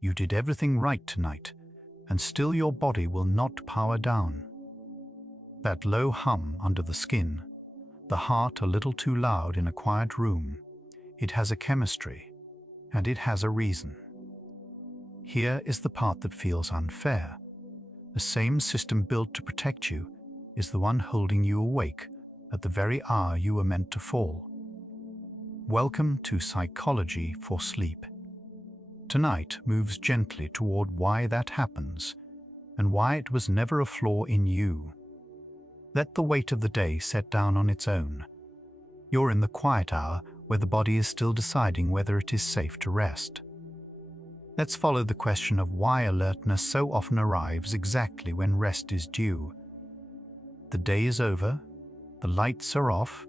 you did everything right tonight, and still your body will not power down. That low hum under the skin, the heart a little too loud in a quiet room, it has a chemistry, and it has a reason. Here is the part that feels unfair. The same system built to protect you is the one holding you awake at the very hour you were meant to fall. Welcome to Psychology for Sleep. Tonight moves gently toward why that happens and why it was never a flaw in you. Let the weight of the day set down on its own. You're in the quiet hour where the body is still deciding whether it is safe to rest. Let's follow the question of why alertness so often arrives exactly when rest is due. The day is over, the lights are off,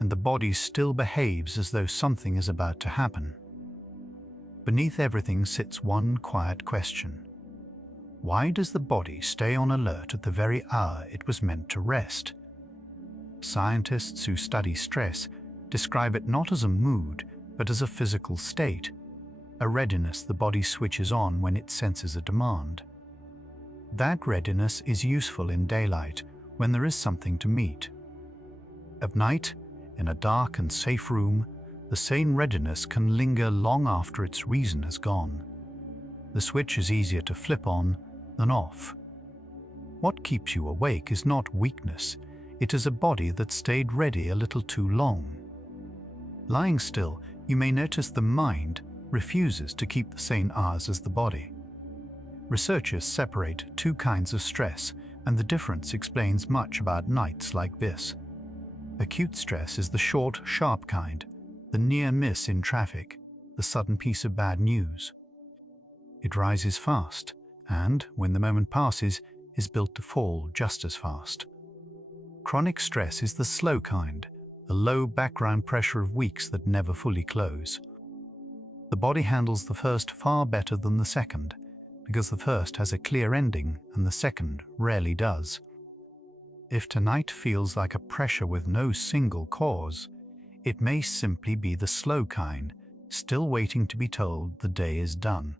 and the body still behaves as though something is about to happen. Beneath everything sits one quiet question. Why does the body stay on alert at the very hour it was meant to rest? Scientists who study stress describe it not as a mood, but as a physical state, a readiness the body switches on when it senses a demand. That readiness is useful in daylight when there is something to meet. At night, in a dark and safe room, the same readiness can linger long after its reason has gone. The switch is easier to flip on than off. What keeps you awake is not weakness, it is a body that stayed ready a little too long. Lying still, you may notice the mind refuses to keep the same hours as the body. Researchers separate two kinds of stress, and the difference explains much about nights like this. Acute stress is the short, sharp kind, the near miss in traffic, the sudden piece of bad news. It rises fast, and, when the moment passes, is built to fall just as fast. Chronic stress is the slow kind, the low background pressure of weeks that never fully close. The body handles the first far better than the second, because the first has a clear ending and the second rarely does. If tonight feels like a pressure with no single cause, it may simply be the slow kind, still waiting to be told the day is done.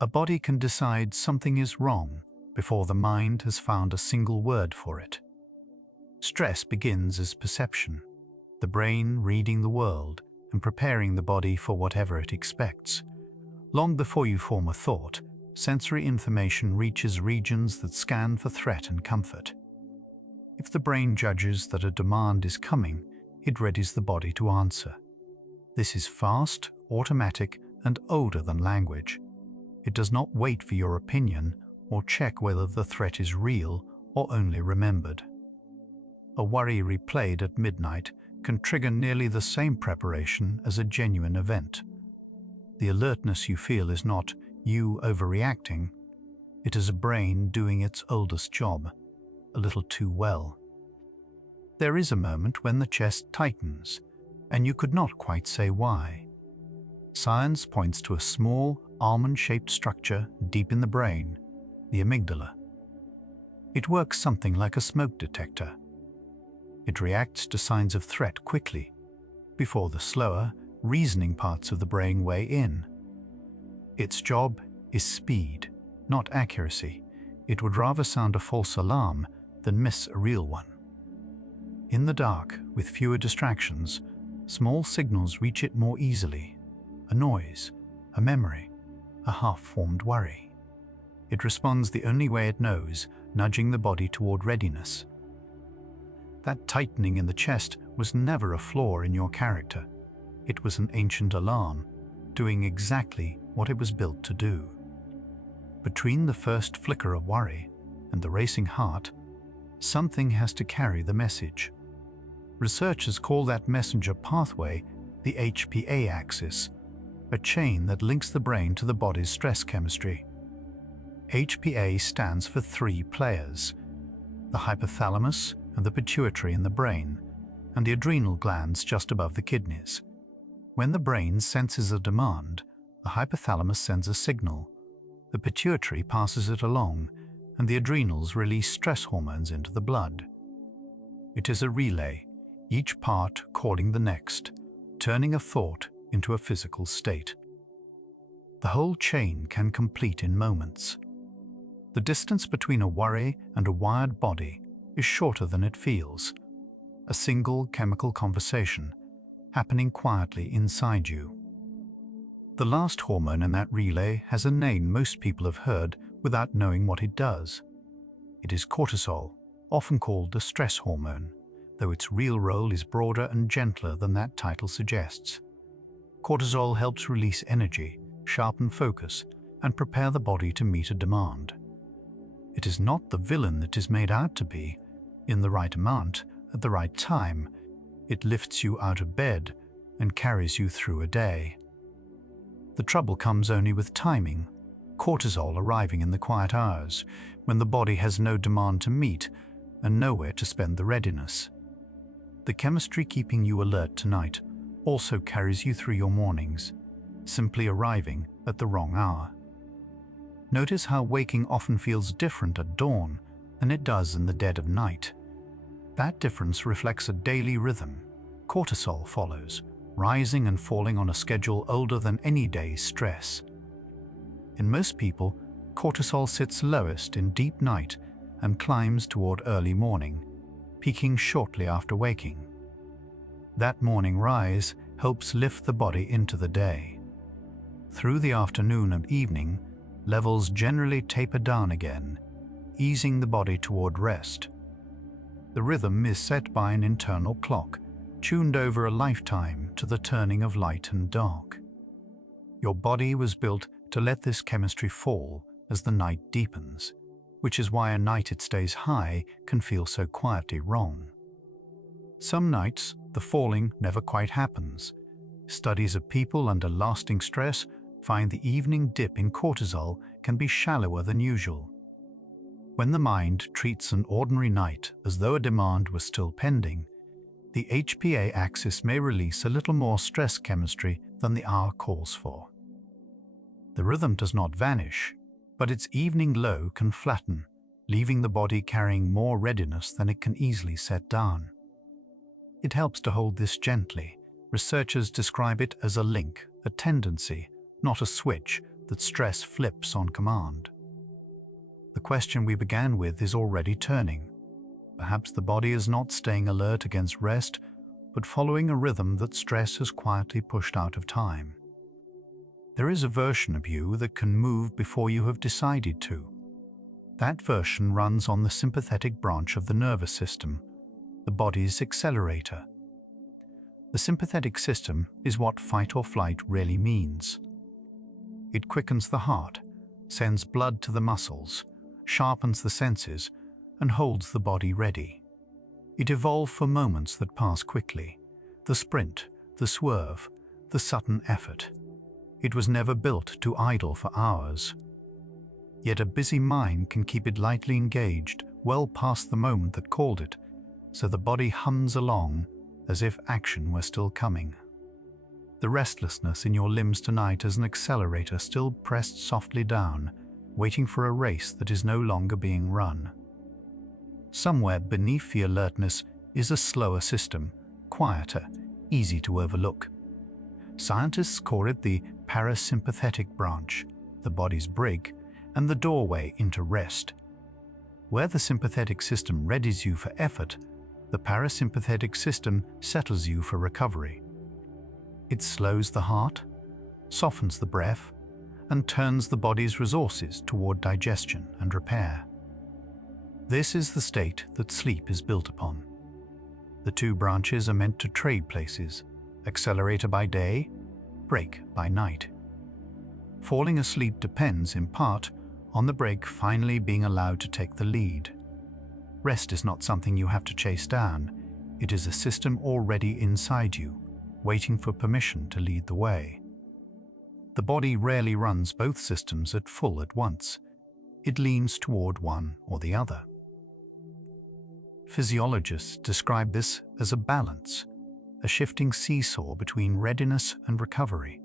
A body can decide something is wrong before the mind has found a single word for it. Stress begins as perception, the brain reading the world and preparing the body for whatever it expects. Long before you form a thought, sensory information reaches regions that scan for threat and comfort. If the brain judges that a demand is coming, it readies the body to answer. This is fast, automatic, and older than language. It does not wait for your opinion or check whether the threat is real or only remembered. A worry replayed at midnight can trigger nearly the same preparation as a genuine event. The alertness you feel is not you overreacting. It is a brain doing its oldest job, a little too well. There is a moment when the chest tightens, and you could not quite say why. Science points to a small, almond-shaped structure deep in the brain, the amygdala. It works something like a smoke detector. It reacts to signs of threat quickly, before the slower, reasoning parts of the brain weigh in. Its job is speed, not accuracy. It would rather sound a false alarm than miss a real one. In the dark, with fewer distractions, small signals reach it more easily. A noise, a memory, a half-formed worry. It responds the only way it knows, nudging the body toward readiness. That tightening in the chest was never a flaw in your character. It was an ancient alarm, doing exactly what it was built to do. Between the first flicker of worry and the racing heart, something has to carry the message. Researchers call that messenger pathway the HPA axis, a chain that links the brain to the body's stress chemistry. HPA stands for three players: the hypothalamus and the pituitary in the brain, and the adrenal glands just above the kidneys. When the brain senses a demand, the hypothalamus sends a signal, the pituitary passes it along, and the adrenals release stress hormones into the blood. It is a relay, each part calling the next, turning a thought into a physical state. The whole chain can complete in moments. The distance between a worry and a wired body is shorter than it feels. A single chemical conversation happening quietly inside you. The last hormone in that relay has a name most people have heard without knowing what it does. It is cortisol, often called the stress hormone, though its real role is broader and gentler than that title suggests. Cortisol helps release energy, sharpen focus, and prepare the body to meet a demand. It is not the villain it is made out to be. In the right amount, at the right time, it lifts you out of bed and carries you through a day. The trouble comes only with timing, cortisol arriving in the quiet hours, when the body has no demand to meet and nowhere to spend the readiness. The chemistry keeping you alert tonight also carries you through your mornings, simply arriving at the wrong hour. Notice how waking often feels different at dawn than it does in the dead of night. That difference reflects a daily rhythm. Cortisol follows, rising and falling on a schedule older than any day's stress. In most people, cortisol sits lowest in deep night and climbs toward early morning, peaking shortly after waking. That morning rise helps lift the body into the day. Through the afternoon and evening, levels generally taper down again, easing the body toward rest. The rhythm is set by an internal clock, tuned over a lifetime to the turning of light and dark. Your body was built to let this chemistry fall as the night deepens, which is why a night it stays high can feel so quietly wrong. Some nights, the falling never quite happens. Studies of people under lasting stress find the evening dip in cortisol can be shallower than usual. When the mind treats an ordinary night as though a demand was still pending, the HPA axis may release a little more stress chemistry than the hour calls for. The rhythm does not vanish, but its evening low can flatten, leaving the body carrying more readiness than it can easily set down. It helps to hold this gently. Researchers describe it as a link, a tendency, not a switch that stress flips on command. The question we began with is already turning. Perhaps the body is not staying alert against rest, but following a rhythm that stress has quietly pushed out of time. There is a version of you that can move before you have decided to. That version runs on the sympathetic branch of the nervous system, the body's accelerator. The sympathetic system is what fight or flight really means. It quickens the heart, sends blood to the muscles, sharpens the senses, and holds the body ready. It evolved for moments that pass quickly, the sprint, the swerve, the sudden effort. It was never built to idle for hours. Yet a busy mind can keep it lightly engaged well past the moment that called it, so the body hums along as if action were still coming. The restlessness in your limbs tonight is an accelerator still pressed softly down, waiting for a race that is no longer being run. Somewhere beneath the alertness is a slower system, quieter, easy to overlook. Scientists call it the parasympathetic branch, the body's brig, and the doorway into rest. Where the sympathetic system readies you for effort, the parasympathetic system settles you for recovery. It slows the heart, softens the breath, and turns the body's resources toward digestion and repair. This is the state that sleep is built upon. The two branches are meant to trade places, accelerator by day, brake by night. Falling asleep depends, in part, on the brake finally being allowed to take the lead. Rest is not something you have to chase down. It is a system already inside you, waiting for permission to lead the way. The body rarely runs both systems at full at once. It leans toward one or the other. Physiologists describe this as a balance, a shifting seesaw between readiness and recovery.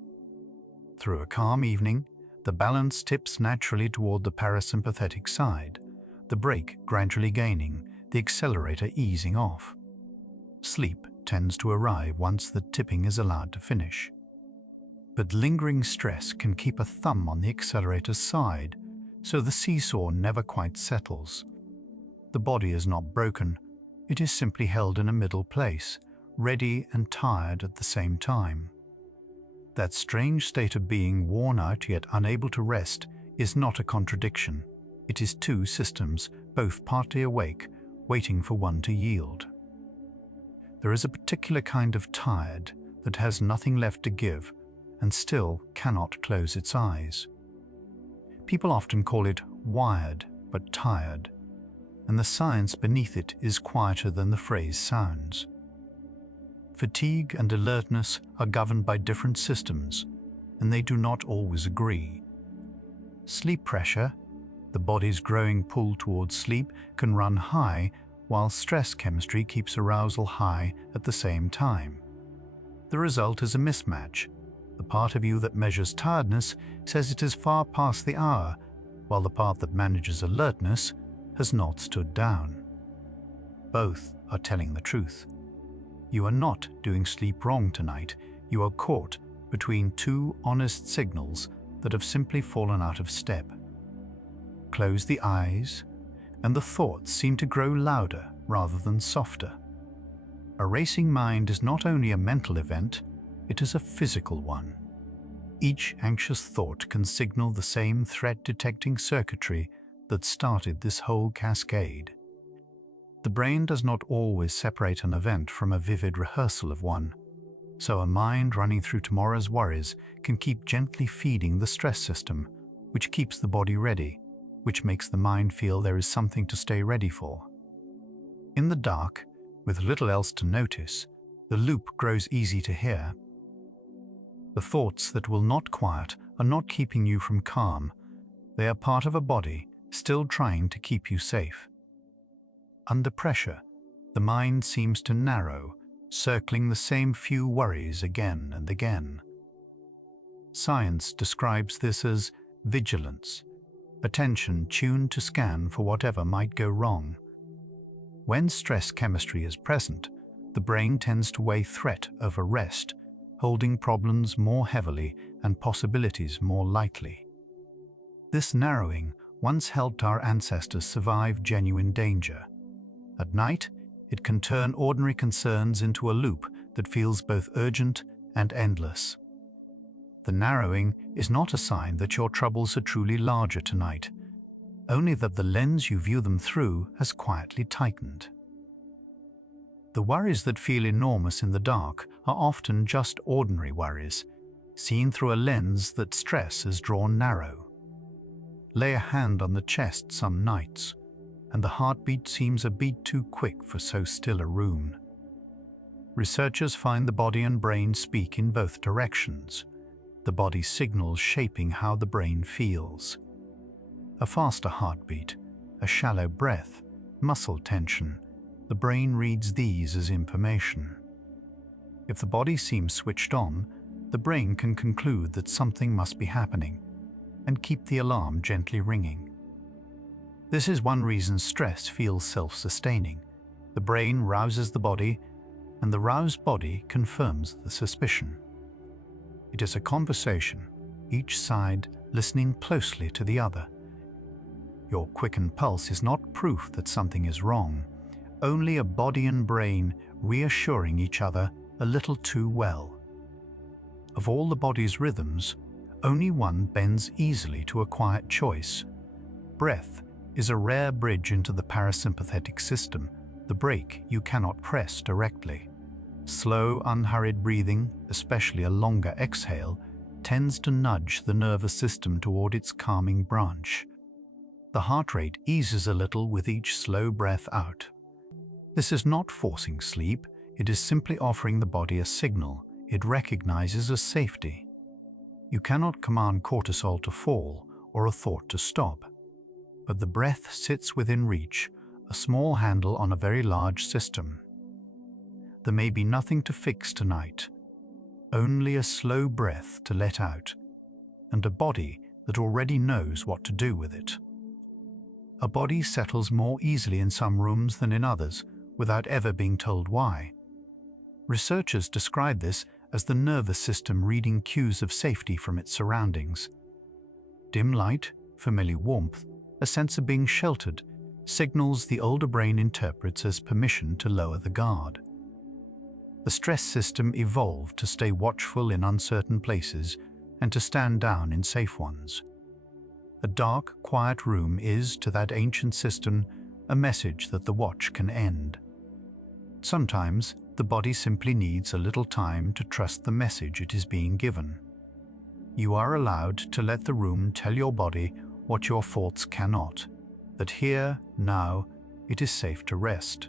Through a calm evening, the balance tips naturally toward the parasympathetic side, the brake gradually gaining, the accelerator easing off. Sleep tends to arrive once the tipping is allowed to finish. But lingering stress can keep a thumb on the accelerator's side, so the seesaw never quite settles. The body is not broken, it is simply held in a middle place, ready and tired at the same time. That strange state of being worn out yet unable to rest is not a contradiction. It is two systems, both partly awake, waiting for one to yield. There is a particular kind of tired that has nothing left to give and still cannot close its eyes. People often call it wired but tired, and the science beneath it is quieter than the phrase sounds. Fatigue and alertness are governed by different systems, and they do not always agree. Sleep pressure, the body's growing pull towards sleep, can run high, while stress chemistry keeps arousal high at the same time. The result is a mismatch. The part of you that measures tiredness says it is far past the hour, while the part that manages alertness has not stood down. Both are telling the truth. You are not doing sleep wrong tonight. You are caught between two honest signals that have simply fallen out of step. Close the eyes, and the thoughts seem to grow louder rather than softer. A racing mind is not only a mental event, it is a physical one. Each anxious thought can signal the same threat-detecting circuitry that started this whole cascade. The brain does not always separate an event from a vivid rehearsal of one, so a mind running through tomorrow's worries can keep gently feeding the stress system, which keeps the body ready, which makes the mind feel there is something to stay ready for. In the dark, with little else to notice, the loop grows easy to hear. The thoughts that will not quiet are not keeping you from calm. They are part of a body still trying to keep you safe. Under pressure, the mind seems to narrow, circling the same few worries again and again. Science describes this as vigilance, attention tuned to scan for whatever might go wrong. When stress chemistry is present, the brain tends to weigh threat over rest, holding problems more heavily and possibilities more lightly. This narrowing once helped our ancestors survive genuine danger. At night, it can turn ordinary concerns into a loop that feels both urgent and endless. The narrowing is not a sign that your troubles are truly larger tonight, only that the lens you view them through has quietly tightened. The worries that feel enormous in the dark are often just ordinary worries, seen through a lens that stress has drawn narrow. Lay a hand on the chest some nights, and the heartbeat seems a beat too quick for so still a room. Researchers find the body and brain speak in both directions, the body's signals shaping how the brain feels. A faster heartbeat, a shallow breath, muscle tension, the brain reads these as information. If the body seems switched on, the brain can conclude that something must be happening and keep the alarm gently ringing. This is one reason stress feels self-sustaining. The brain rouses the body, and the roused body confirms the suspicion. It is a conversation, each side listening closely to the other. Your quickened pulse is not proof that something is wrong, only a body and brain reassuring each other a little too well. Of all the body's rhythms, only one bends easily to a quiet choice. Breath is a rare bridge into the parasympathetic system, the brake you cannot press directly. Slow, unhurried breathing, especially a longer exhale, tends to nudge the nervous system toward its calming branch. The heart rate eases a little with each slow breath out. This is not forcing sleep, it is simply offering the body a signal it recognizes as safety. You cannot command cortisol to fall or a thought to stop, but the breath sits within reach, a small handle on a very large system. There may be nothing to fix tonight, only a slow breath to let out, and a body that already knows what to do with it. A body settles more easily in some rooms than in others, without ever being told why. Researchers describe this as the nervous system reading cues of safety from its surroundings. Dim light, familiar warmth, a sense of being sheltered, signals the older brain interprets as permission to lower the guard. The stress system evolved to stay watchful in uncertain places and to stand down in safe ones. A dark, quiet room is, to that ancient system, a message that the watch can end. Sometimes, the body simply needs a little time to trust the message it is being given. You are allowed to let the room tell your body what your thoughts cannot, that here, now, it is safe to rest.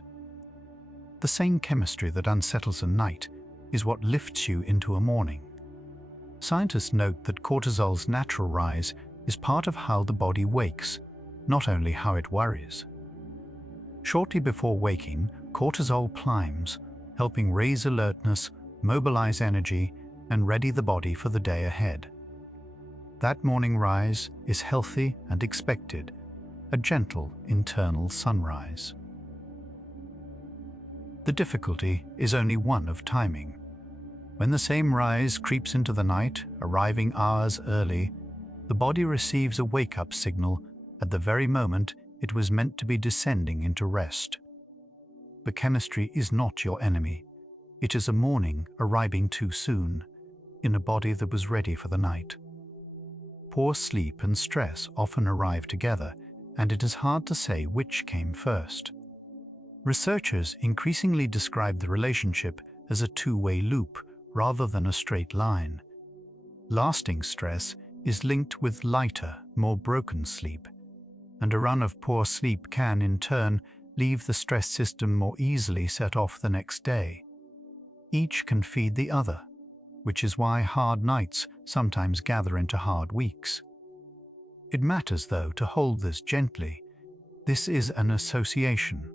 The same chemistry that unsettles a night is what lifts you into a morning. Scientists note that cortisol's natural rise is part of how the body wakes, not only how it worries. Shortly before waking, cortisol climbs, helping raise alertness, mobilize energy, and ready the body for the day ahead. That morning rise is healthy and expected, a gentle internal sunrise. The difficulty is only one of timing. When the same rise creeps into the night, arriving hours early, the body receives a wake-up signal at the very moment it was meant to be descending into rest. But chemistry is not your enemy. It is a morning arriving too soon, in a body that was ready for the night. Poor sleep and stress often arrive together, and it is hard to say which came first. Researchers increasingly describe the relationship as a two-way loop rather than a straight line. Lasting stress is linked with lighter, more broken sleep, and a run of poor sleep can, in turn, leave the stress system more easily set off the next day. Each can feed the other, which is why hard nights sometimes gather into hard weeks. It matters, though, to hold this gently. This is an association,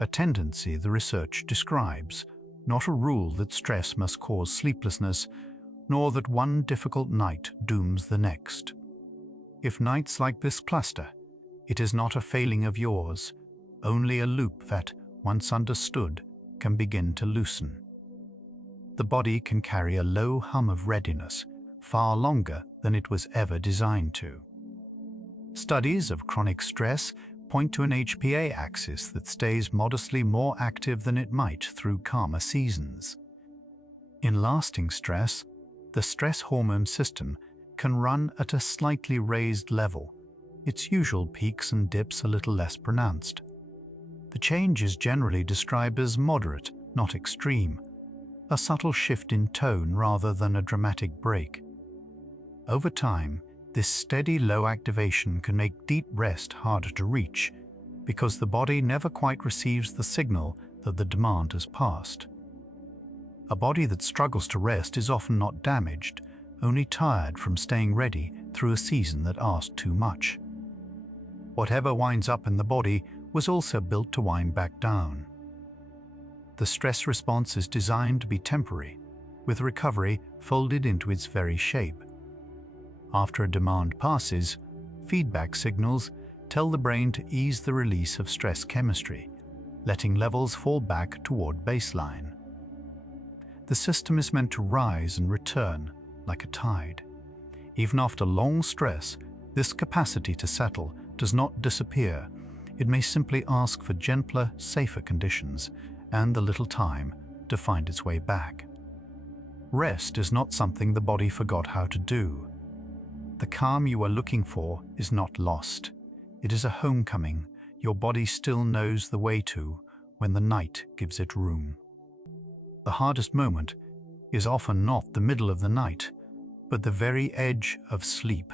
a tendency the research describes, not a rule that stress must cause sleeplessness, nor that one difficult night dooms the next. If nights like this cluster, it is not a failing of yours, only a loop that, once understood, can begin to loosen. The body can carry a low hum of readiness far longer than it was ever designed to. Studies of chronic stress point to an HPA axis that stays modestly more active than it might through calmer seasons. In lasting stress, the stress hormone system can run at a slightly raised level, its usual peaks and dips a little less pronounced. The change is generally described as moderate, not extreme, a subtle shift in tone rather than a dramatic break. Over time, this steady low activation can make deep rest harder to reach because the body never quite receives the signal that the demand has passed. A body that struggles to rest is often not damaged, only tired from staying ready through a season that asked too much. Whatever winds up in the body was also built to wind back down. The stress response is designed to be temporary, with recovery folded into its very shape. After a demand passes, feedback signals tell the brain to ease the release of stress chemistry, letting levels fall back toward baseline. The system is meant to rise and return like a tide. Even after long stress, this capacity to settle does not disappear. It may simply ask for gentler, safer conditions and the little time to find its way back. Rest is not something the body forgot how to do. The calm you are looking for is not lost. It is a homecoming your body still knows the way to when the night gives it room. The hardest moment is often not the middle of the night, but the very edge of sleep.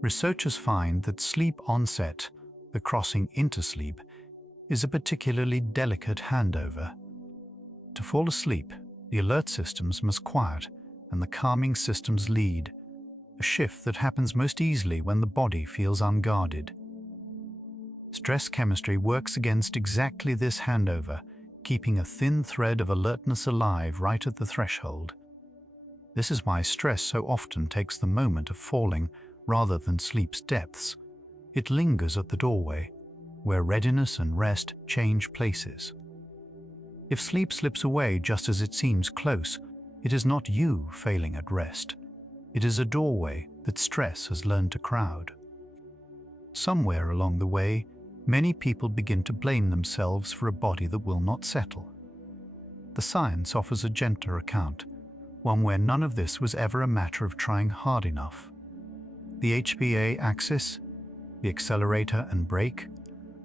Researchers find that sleep onset, the crossing into sleep, is a particularly delicate handover. To fall asleep, the alert systems must quiet and the calming systems lead, a shift that happens most easily when the body feels unguarded. Stress chemistry works against exactly this handover, keeping a thin thread of alertness alive right at the threshold. This is why stress so often takes the moment of falling rather than sleep's depths. It lingers at the doorway, where readiness and rest change places. If sleep slips away just as it seems close, it is not you failing at rest. It is a doorway that stress has learned to crowd. Somewhere along the way, many people begin to blame themselves for a body that will not settle. The science offers a gentler account, one where none of this was ever a matter of trying hard enough. The HPA axis, the accelerator and brake,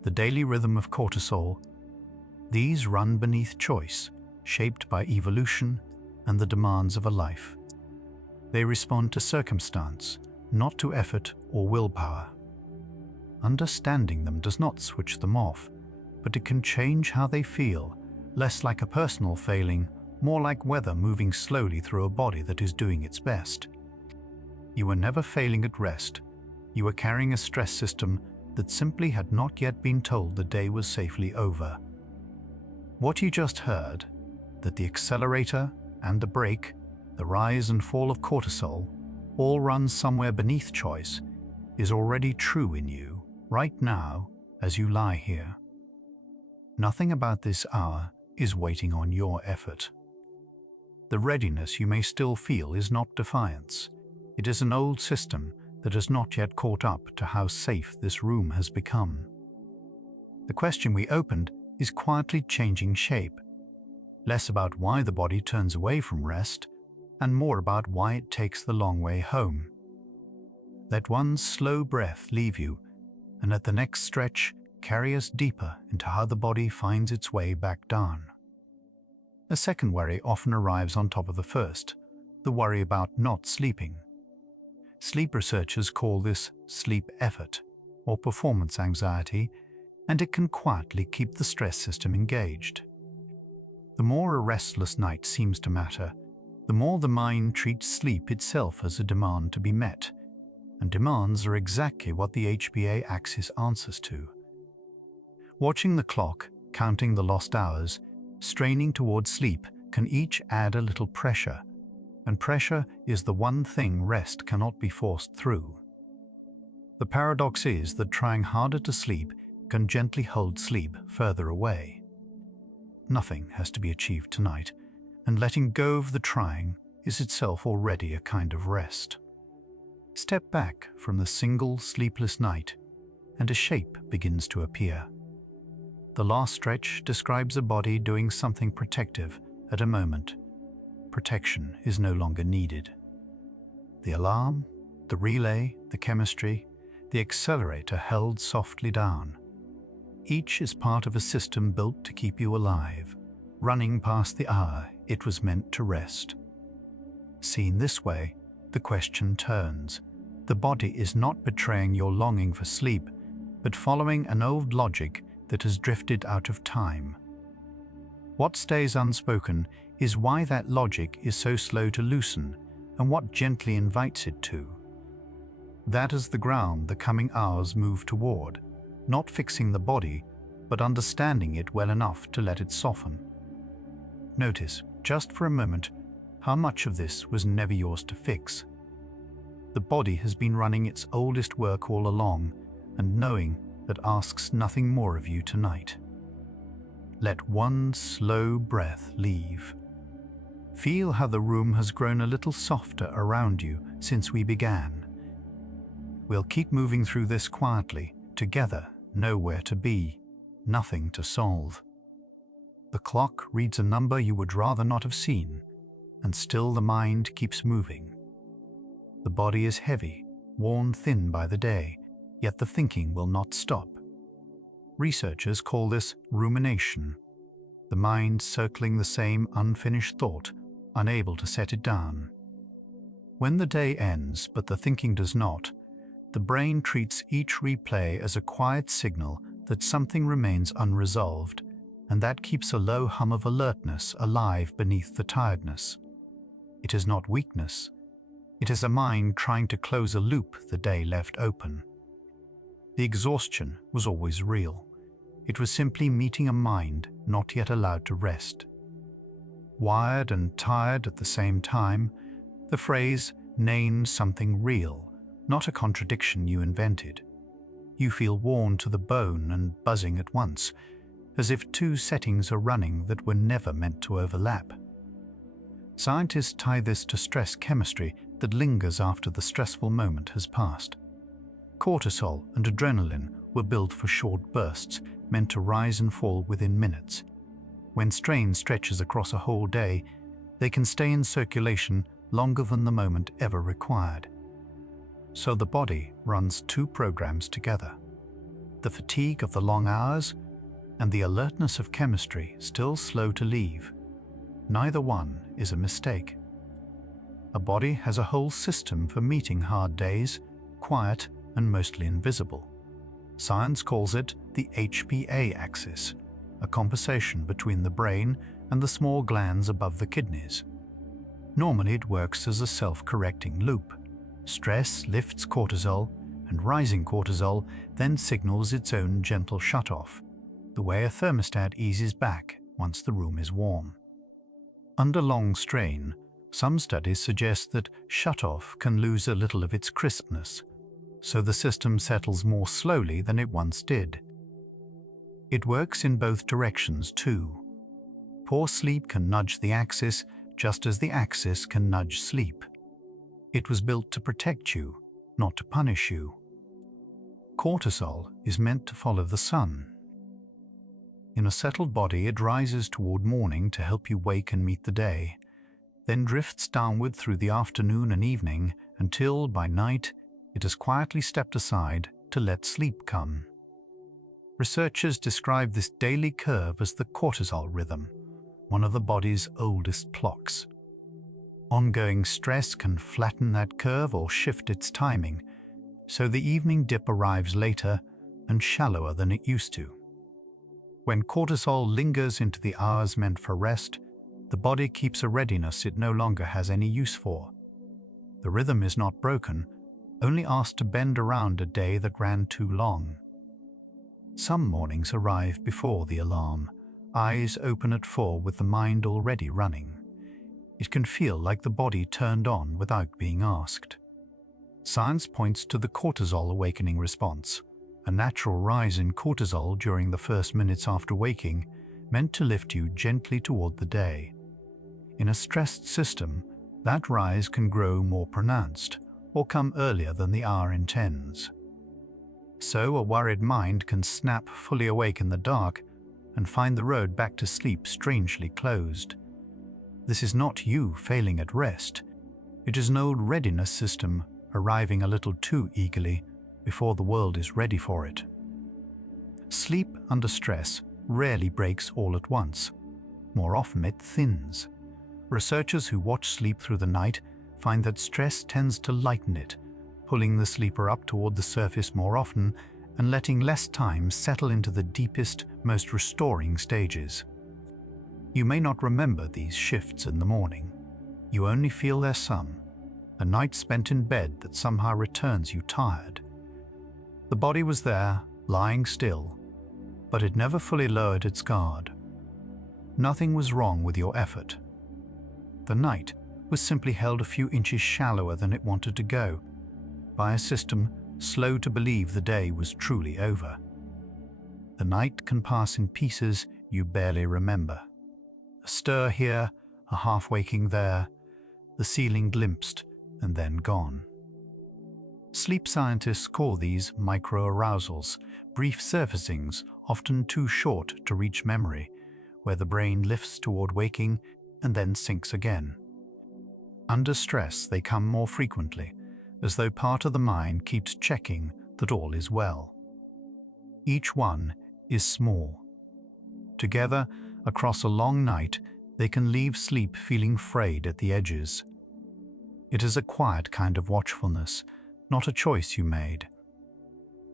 the daily rhythm of cortisol, these run beneath choice, shaped by evolution and the demands of a life. They respond to circumstance, not to effort or willpower. Understanding them does not switch them off, but it can change how they feel, less like a personal failing, more like weather moving slowly through a body that is doing its best. You were never failing at rest. You were carrying a stress system that simply had not yet been told the day was safely over. What you just heard, that the accelerator and the brake, the rise and fall of cortisol, all run somewhere beneath choice, is already true in you, right now, as you lie here. Nothing about this hour is waiting on your effort. The readiness you may still feel is not defiance. It is an old system that has not yet caught up to how safe this room has become. The question we opened is quietly changing shape, less about why the body turns away from rest, and more about why it takes the long way home. Let one slow breath leave you, and at the next stretch, carry us deeper into how the body finds its way back down. A second worry often arrives on top of the first, the worry about not sleeping. Sleep researchers call this sleep effort or performance anxiety, and it can quietly keep the stress system engaged. The more a restless night seems to matter, the more the mind treats sleep itself as a demand to be met, and demands are exactly what the HPA axis answers to. Watching the clock, counting the lost hours, straining towards sleep can each add a little pressure, and pressure is the one thing rest cannot be forced through. The paradox is that trying harder to sleep can gently hold sleep further away. Nothing has to be achieved tonight, and letting go of the trying is itself already a kind of rest. Step back from the single sleepless night, and a shape begins to appear. The last stretch describes a body doing something protective at a moment. Protection is no longer needed. The alarm, the relay, the chemistry, the accelerator held softly down. Each is part of a system built to keep you alive, running past the hour it was meant to rest. Seen this way, the question turns. The body is not betraying your longing for sleep, but following an old logic that has drifted out of time. What stays unspoken is why that logic is so slow to loosen and what gently invites it to. That is the ground the coming hours move toward, not fixing the body, but understanding it well enough to let it soften. Notice, just for a moment, how much of this was never yours to fix. The body has been running its oldest work all along, and knowing that asks nothing more of you tonight. Let one slow breath leave. Feel how the room has grown a little softer around you since we began. We'll keep moving through this quietly, together, nowhere to be, nothing to solve. The clock reads a number you would rather not have seen, and still the mind keeps moving. The body is heavy, worn thin by the day, yet the thinking will not stop. Researchers call this rumination, the mind circling the same unfinished thought, unable to set it down. When the day ends but the thinking does not, the brain treats each replay as a quiet signal that something remains unresolved, and that keeps a low hum of alertness alive beneath the tiredness. It is not weakness. It is a mind trying to close a loop the day left open. The exhaustion was always real. It was simply meeting a mind not yet allowed to rest. Wired and tired at the same time, the phrase names something real, not a contradiction you invented. You feel worn to the bone and buzzing at once, as if two settings are running that were never meant to overlap. Scientists tie this to stress chemistry that lingers after the stressful moment has passed. Cortisol and adrenaline were built for short bursts, meant to rise and fall within minutes. When strain stretches across a whole day, they can stay in circulation longer than the moment ever required. So the body runs two programs together: the fatigue of the long hours and the alertness of chemistry still slow to leave. Neither one is a mistake. A body has a whole system for meeting hard days, quiet and mostly invisible. Science calls it the HPA axis, a conversation between the brain and the small glands above the kidneys. Normally it works as a self-correcting loop. Stress lifts cortisol, and rising cortisol then signals its own gentle shut-off, the way a thermostat eases back once the room is warm. Under long strain, some studies suggest that shut-off can lose a little of its crispness, so the system settles more slowly than it once did. It works in both directions too. Poor sleep can nudge the axis just as the axis can nudge sleep. It was built to protect you, not to punish you. Cortisol is meant to follow the sun. In a settled body, it rises toward morning to help you wake and meet the day, then drifts downward through the afternoon and evening until, by night, it has quietly stepped aside to let sleep come. Researchers describe this daily curve as the cortisol rhythm, one of the body's oldest clocks. Ongoing stress can flatten that curve or shift its timing, so the evening dip arrives later and shallower than it used to. When cortisol lingers into the hours meant for rest, the body keeps a readiness it no longer has any use for. The rhythm is not broken, only asked to bend around a day that ran too long. Some mornings arrive before the alarm, eyes open at 4 with the mind already running. It can feel like the body turned on without being asked. Science points to the cortisol awakening response, a natural rise in cortisol during the first minutes after waking, meant to lift you gently toward the day. In a stressed system, that rise can grow more pronounced or come earlier than the hour intends. So a worried mind can snap fully awake in the dark and find the road back to sleep strangely closed. This is not you failing at rest. It is an old readiness system arriving a little too eagerly before the world is ready for it. Sleep under stress rarely breaks all at once. More often it thins. Researchers who watch sleep through the night find that stress tends to lighten it, pulling the sleeper up toward the surface more often and letting less time settle into the deepest, most restoring stages. You may not remember these shifts in the morning. You only feel their sum, a night spent in bed that somehow returns you tired. The body was there, lying still, but it never fully lowered its guard. Nothing was wrong with your effort. The night was simply held a few inches shallower than it wanted to go, by a system slow to believe the day was truly over. The night can pass in pieces you barely remember. A stir here, a half-waking there, the ceiling glimpsed and then gone. Sleep scientists call these micro-arousals, brief surfacings often too short to reach memory, where the brain lifts toward waking and then sinks again. Under stress, they come more frequently, as though part of the mind keeps checking that all is well. Each one is small. Together, across a long night, they can leave sleep feeling frayed at the edges. It is a quiet kind of watchfulness, not a choice you made.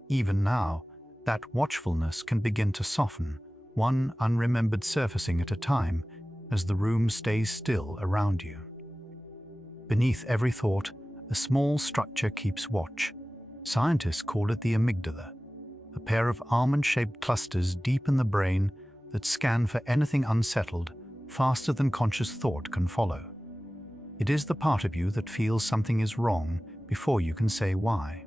Even now, that watchfulness can begin to soften, one unremembered surfacing at a time, as the room stays still around you. Beneath every thought, a small structure keeps watch. Scientists call it the amygdala, a pair of almond-shaped clusters deep in the brain that scan for anything unsettled faster than conscious thought can follow. It is the part of you that feels something is wrong before you can say why.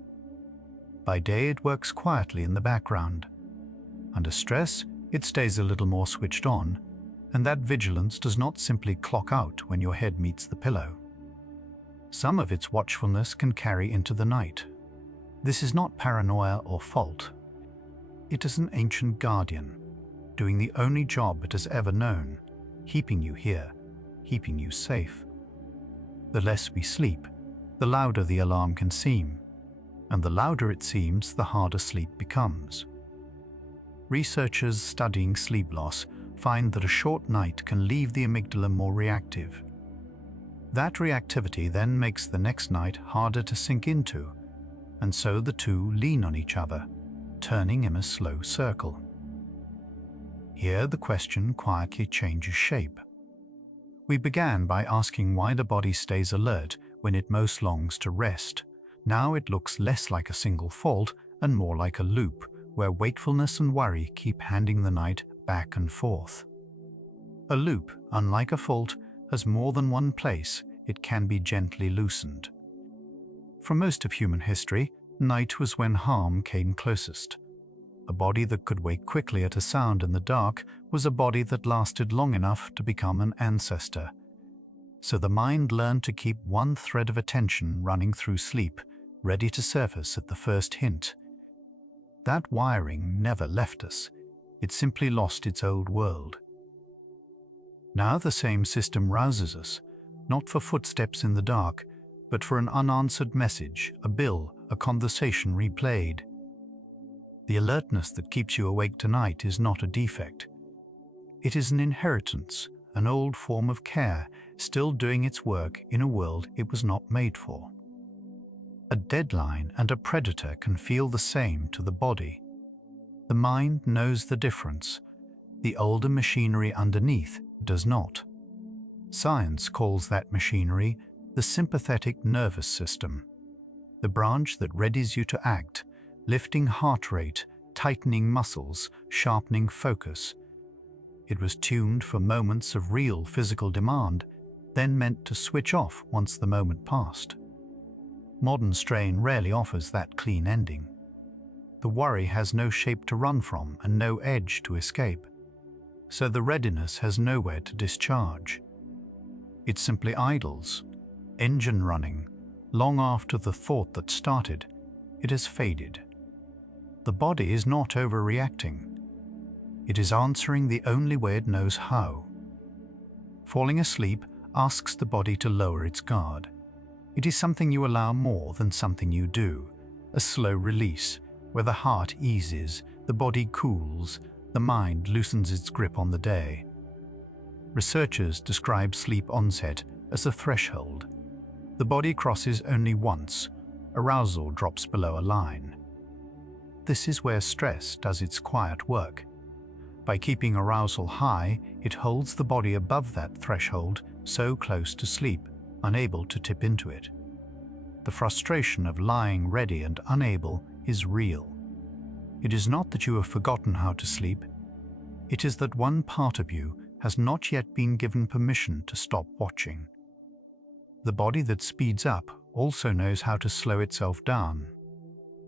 By day, it works quietly in the background. Under stress, it stays a little more switched on, and that vigilance does not simply clock out when your head meets the pillow. Some of its watchfulness can carry into the night. This is not paranoia or fault. It is an ancient guardian, doing the only job it has ever known, keeping you here, keeping you safe. The less we sleep, the louder the alarm can seem, and the louder it seems, the harder sleep becomes. Researchers studying sleep loss find that a short night can leave the amygdala more reactive. That reactivity then makes the next night harder to sink into, and so the two lean on each other, turning in a slow circle. Here the question quietly changes shape. We began by asking why the body stays alert when it most longs to rest. Now it looks less like a single fault and more like a loop, where wakefulness and worry keep handing the night back and forth. A loop, unlike a fault, has more than one place it can be gently loosened. For most of human history, night was when harm came closest. A body that could wake quickly at a sound in the dark was a body that lasted long enough to become an ancestor. So the mind learned to keep one thread of attention running through sleep, ready to surface at the first hint. That wiring never left us. It simply lost its old world. Now the same system rouses us, not for footsteps in the dark, but for an unanswered message, a bill, a conversation replayed. The alertness that keeps you awake tonight is not a defect. It is an inheritance, an old form of care, still doing its work in a world it was not made for. A deadline and a predator can feel the same to the body. The mind knows the difference. The older machinery underneath does not. Science calls that machinery the sympathetic nervous system, the branch that readies you to act, lifting heart rate, tightening muscles, sharpening focus. It was tuned for moments of real physical demand, then meant to switch off once the moment passed. Modern strain rarely offers that clean ending. The worry has no shape to run from and no edge to escape, so the readiness has nowhere to discharge. It simply idles, engine running, long after the thought that started, it has faded. The body is not overreacting. It is answering the only way it knows how. Falling asleep asks the body to lower its guard. It is something you allow more than something you do, a slow release, where the heart eases, the body cools, the mind loosens its grip on the day. Researchers describe sleep onset as a threshold. The body crosses only once, arousal drops below a line. This is where stress does its quiet work. By keeping arousal high, it holds the body above that threshold, so close to sleep, unable to tip into it. The frustration of lying ready and unable is real. It is not that you have forgotten how to sleep. It is that one part of you has not yet been given permission to stop watching. The body that speeds up also knows how to slow itself down.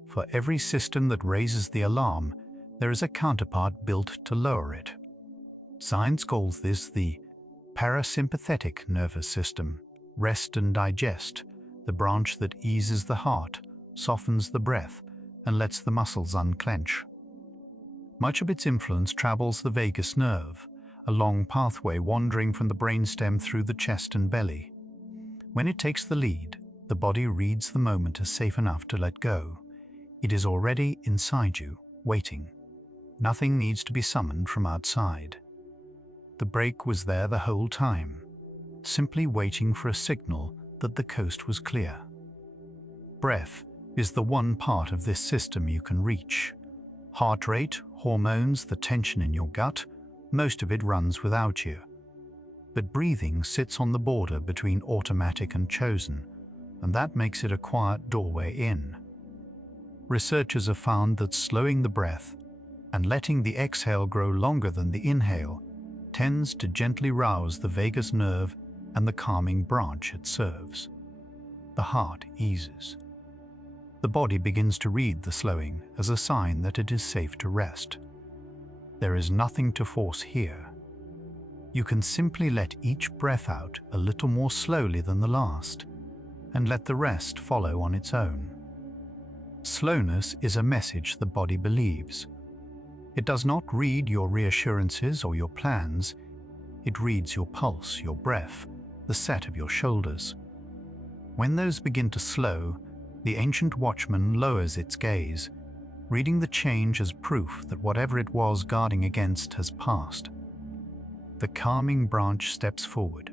For every system that raises the alarm, there is a counterpart built to lower it. Science calls this the parasympathetic nervous system, rest and digest, the branch that eases the heart, softens the breath, and lets the muscles unclench. Much of its influence travels the vagus nerve, a long pathway wandering from the brainstem through the chest and belly. When it takes the lead, the body reads the moment as safe enough to let go. It is already inside you, waiting. Nothing needs to be summoned from outside. The brake was there the whole time, simply waiting for a signal that the coast was clear. Breath is the one part of this system you can reach. Heart rate, hormones, the tension in your gut, most of it runs without you. But breathing sits on the border between automatic and chosen, and that makes it a quiet doorway in. Researchers have found that slowing the breath and letting the exhale grow longer than the inhale tends to gently rouse the vagus nerve and the calming branch it serves. The heart eases. The body begins to read the slowing as a sign that it is safe to rest. There is nothing to force here. You can simply let each breath out a little more slowly than the last, and let the rest follow on its own. Slowness is a message the body believes. It does not read your reassurances or your plans. It reads your pulse, your breath, the set of your shoulders. When those begin to slow, the ancient watchman lowers its gaze, reading the change as proof that whatever it was guarding against has passed. The calming branch steps forward.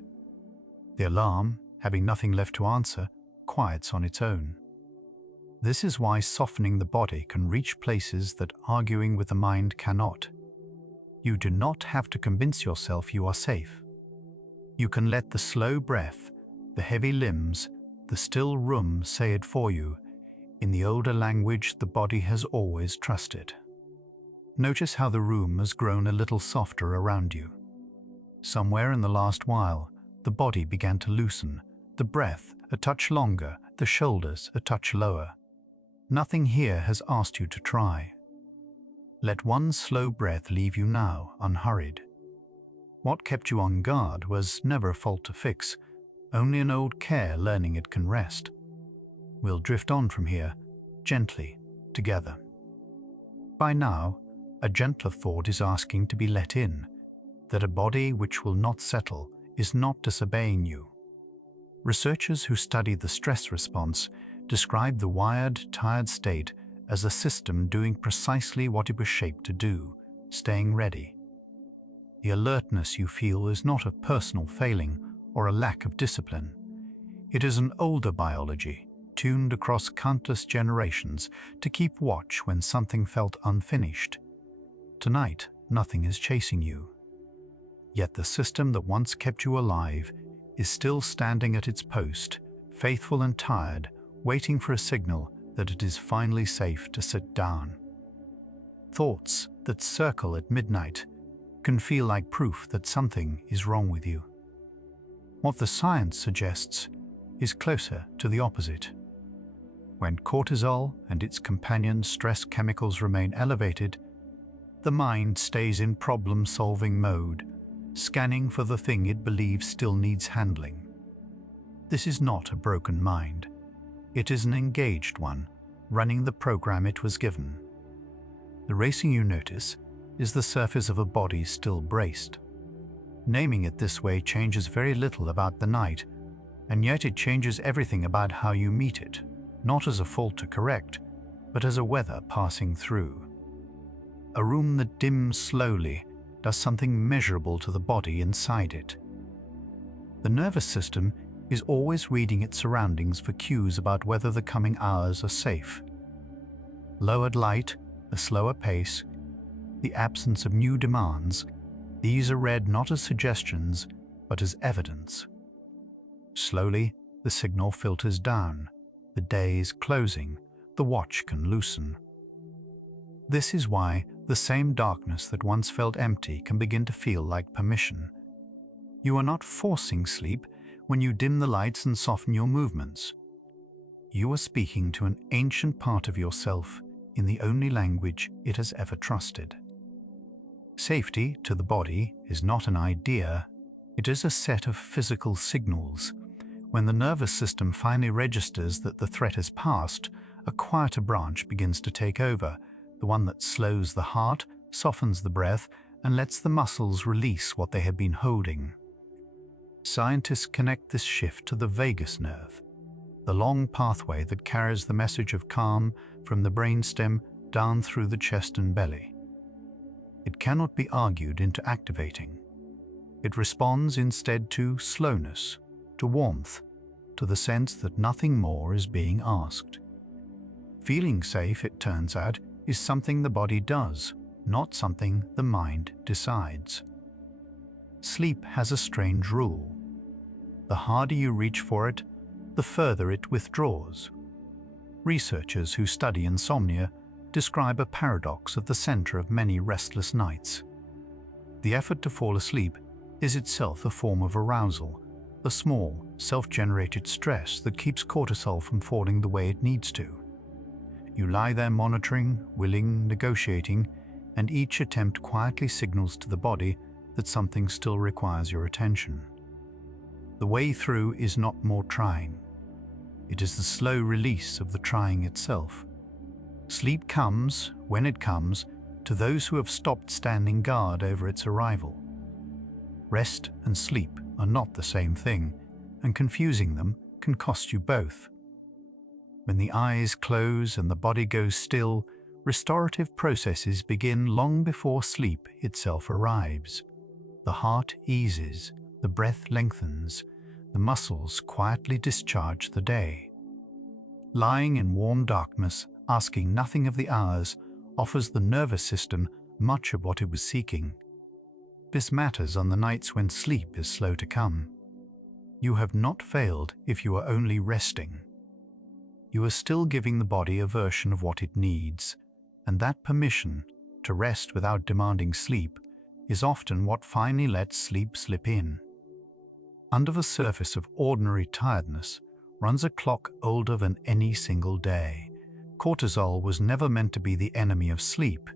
The alarm, having nothing left to answer, quiets on its own. This is why softening the body can reach places that arguing with the mind cannot. You do not have to convince yourself you are safe. You can let the slow breath, the heavy limbs, the still room say it for you, in the older language the body has always trusted. Notice how the room has grown a little softer around you. Somewhere in the last while, the body began to loosen, the breath a touch longer, the shoulders a touch lower. Nothing here has asked you to try. Let one slow breath leave you now, unhurried. What kept you on guard was never a fault to fix, only an old care learning it can rest. We'll drift on from here, gently, together. By now, a gentler thought is asking to be let in, that a body which will not settle is not disobeying you. Researchers who study the stress response describe the wired, tired state as a system doing precisely what it was shaped to do, staying ready. The alertness you feel is not a personal failing or a lack of discipline. It is an older biology, tuned across countless generations to keep watch when something felt unfinished. Tonight, nothing is chasing you. Yet the system that once kept you alive is still standing at its post, faithful and tired, waiting for a signal that it is finally safe to sit down. Thoughts that circle at midnight can feel like proof that something is wrong with you. What the science suggests is closer to the opposite. When cortisol and its companion stress chemicals remain elevated, the mind stays in problem-solving mode, scanning for the thing it believes still needs handling. This is not a broken mind. It is an engaged one, running the program it was given. The racing you notice is the surface of a body still braced. Naming it this way changes very little about the night, and yet it changes everything about how you meet it, not as a fault to correct, but as a weather passing through. A room that dims slowly does something measurable to the body inside it. The nervous system is always reading its surroundings for cues about whether the coming hours are safe. Lowered light, a slower pace, the absence of new demands, these are read not as suggestions, but as evidence. Slowly, the signal filters down. The day is closing. The watch can loosen. This is why the same darkness that once felt empty can begin to feel like permission. You are not forcing sleep when you dim the lights and soften your movements. You are speaking to an ancient part of yourself in the only language it has ever trusted. Safety to the body is not an idea, it is a set of physical signals. When the nervous system finally registers that the threat has passed, a quieter branch begins to take over, the one that slows the heart, softens the breath, and lets the muscles release what they have been holding. Scientists connect this shift to the vagus nerve, the long pathway that carries the message of calm from the brainstem down through the chest and belly. It cannot be argued into activating. It responds instead to slowness, to warmth, to the sense that nothing more is being asked. Feeling safe, it turns out, is something the body does, not something the mind decides. Sleep has a strange rule. The harder you reach for it, the further it withdraws. Researchers who study insomnia describe a paradox at the center of many restless nights. The effort to fall asleep is itself a form of arousal, a small, self-generated stress that keeps cortisol from falling the way it needs to. You lie there monitoring, willing, negotiating, and each attempt quietly signals to the body that something still requires your attention. The way through is not more trying. It is the slow release of the trying itself. Sleep comes, when it comes, to those who have stopped standing guard over its arrival. Rest and sleep are not the same thing, and confusing them can cost you both. When the eyes close and the body goes still, restorative processes begin long before sleep itself arrives. The heart eases, the breath lengthens, the muscles quietly discharge the day. Lying in warm darkness, asking nothing of the hours, offers the nervous system much of what it was seeking. This matters on the nights when sleep is slow to come. You have not failed if you are only resting. You are still giving the body a version of what it needs, and that permission to rest without demanding sleep is often what finally lets sleep slip in. Under the surface of ordinary tiredness runs a clock older than any single day. Cortisol was never meant to be the enemy of sleep.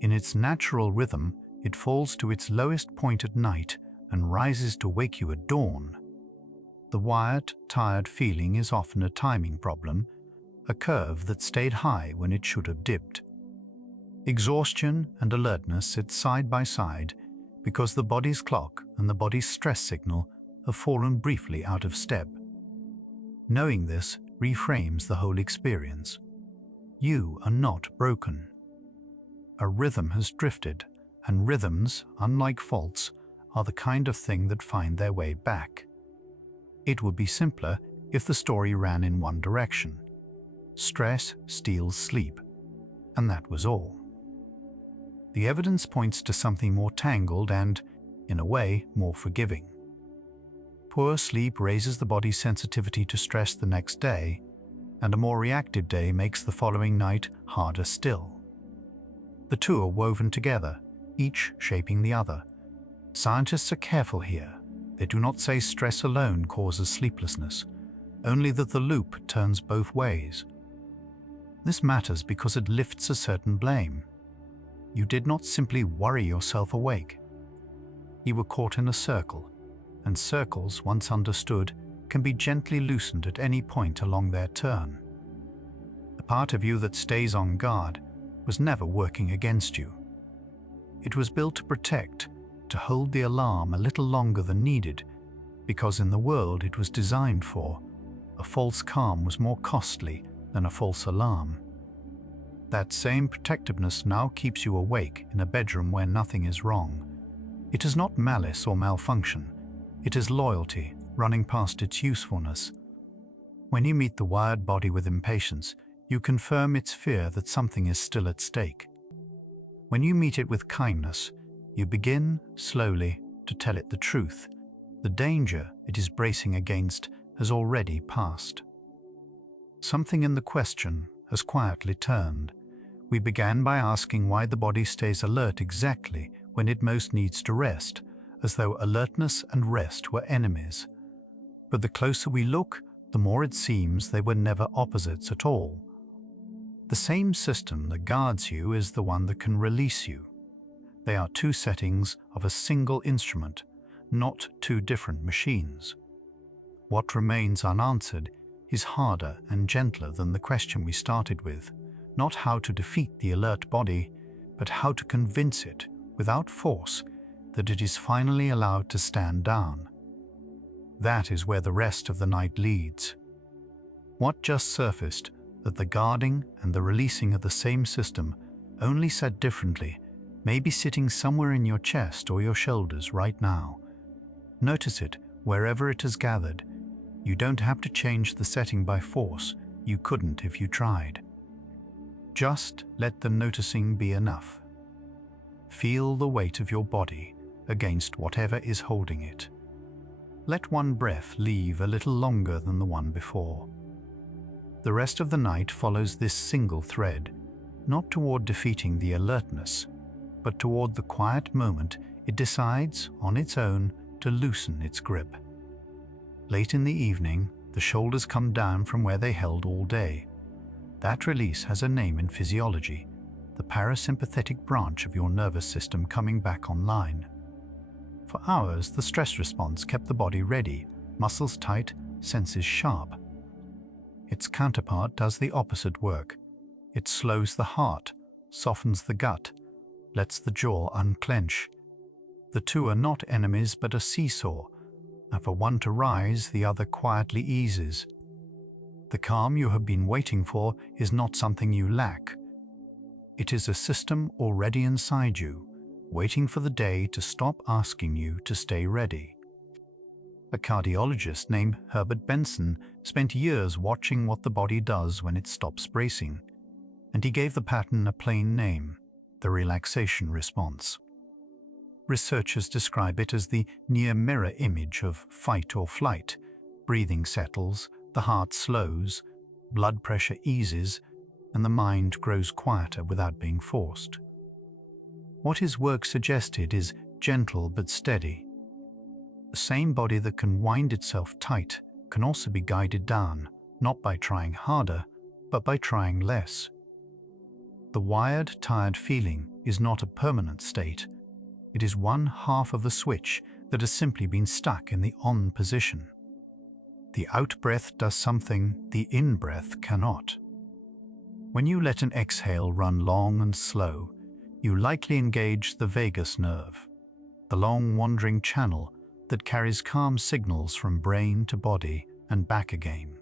In its natural rhythm, it falls to its lowest point at night and rises to wake you at dawn. The wired, tired feeling is often a timing problem, a curve that stayed high when it should have dipped. Exhaustion and alertness sit side by side because the body's clock and the body's stress signal have fallen briefly out of step. Knowing this reframes the whole experience. You are not broken. A rhythm has drifted, and rhythms, unlike faults, are the kind of thing that find their way back. It would be simpler if the story ran in one direction. Stress steals sleep, and that was all. The evidence points to something more tangled and, in a way, more forgiving. Poor sleep raises the body's sensitivity to stress the next day, and a more reactive day makes the following night harder still. The two are woven together, each shaping the other. Scientists are careful here. They do not say stress alone causes sleeplessness, only that the loop turns both ways. This matters because it lifts a certain blame. You did not simply worry yourself awake. You were caught in a circle, and circles, once understood, can be gently loosened at any point along their turn. The part of you that stays on guard was never working against you. It was built to protect, to hold the alarm a little longer than needed, because in the world it was designed for, a false calm was more costly than a false alarm. That same protectiveness now keeps you awake in a bedroom where nothing is wrong. It is not malice or malfunction. It is loyalty running past its usefulness. When you meet the wired body with impatience, you confirm its fear that something is still at stake. When you meet it with kindness, you begin, slowly, to tell it the truth. The danger it is bracing against has already passed. Something in the question has quietly turned. We began by asking why the body stays alert exactly when it most needs to rest, as though alertness and rest were enemies. But the closer we look, the more it seems they were never opposites at all. The same system that guards you is the one that can release you. They are two settings of a single instrument, not two different machines. What remains unanswered is harder and gentler than the question we started with, not how to defeat the alert body, but how to convince it, without force, that it is finally allowed to stand down. That is where the rest of the night leads. What just surfaced, that the guarding and the releasing of the same system, only said differently, may be sitting somewhere in your chest or your shoulders right now. Notice it wherever it has gathered. You don't have to change the setting by force. You couldn't if you tried. Just let the noticing be enough. Feel the weight of your body against whatever is holding it. Let one breath leave a little longer than the one before. The rest of the night follows this single thread, not toward defeating the alertness, but toward the quiet moment it decides, on its own, to loosen its grip. Late in the evening, the shoulders come down from where they held all day. That release has a name in physiology, the parasympathetic branch of your nervous system coming back online. For hours, the stress response kept the body ready, muscles tight, senses sharp. Its counterpart does the opposite work. It slows the heart, softens the gut, lets the jaw unclench. The two are not enemies but a seesaw, and for one to rise, the other quietly eases. The calm you have been waiting for is not something you lack. It is a system already inside you, waiting for the day to stop asking you to stay ready. A cardiologist named Herbert Benson spent years watching what the body does when it stops bracing, and he gave the pattern a plain name: the relaxation response. Researchers describe it as the near mirror image of fight or flight. Breathing settles, the heart slows, blood pressure eases, and the mind grows quieter without being forced. What his work suggested is gentle but steady. The same body that can wind itself tight can also be guided down, not by trying harder, but by trying less. The wired, tired feeling is not a permanent state. It is one half of the switch that has simply been stuck in the on position. The out-breath does something the in-breath cannot. When you let an exhale run long and slow, you likely engage the vagus nerve, the long wandering channel that carries calm signals from brain to body and back again.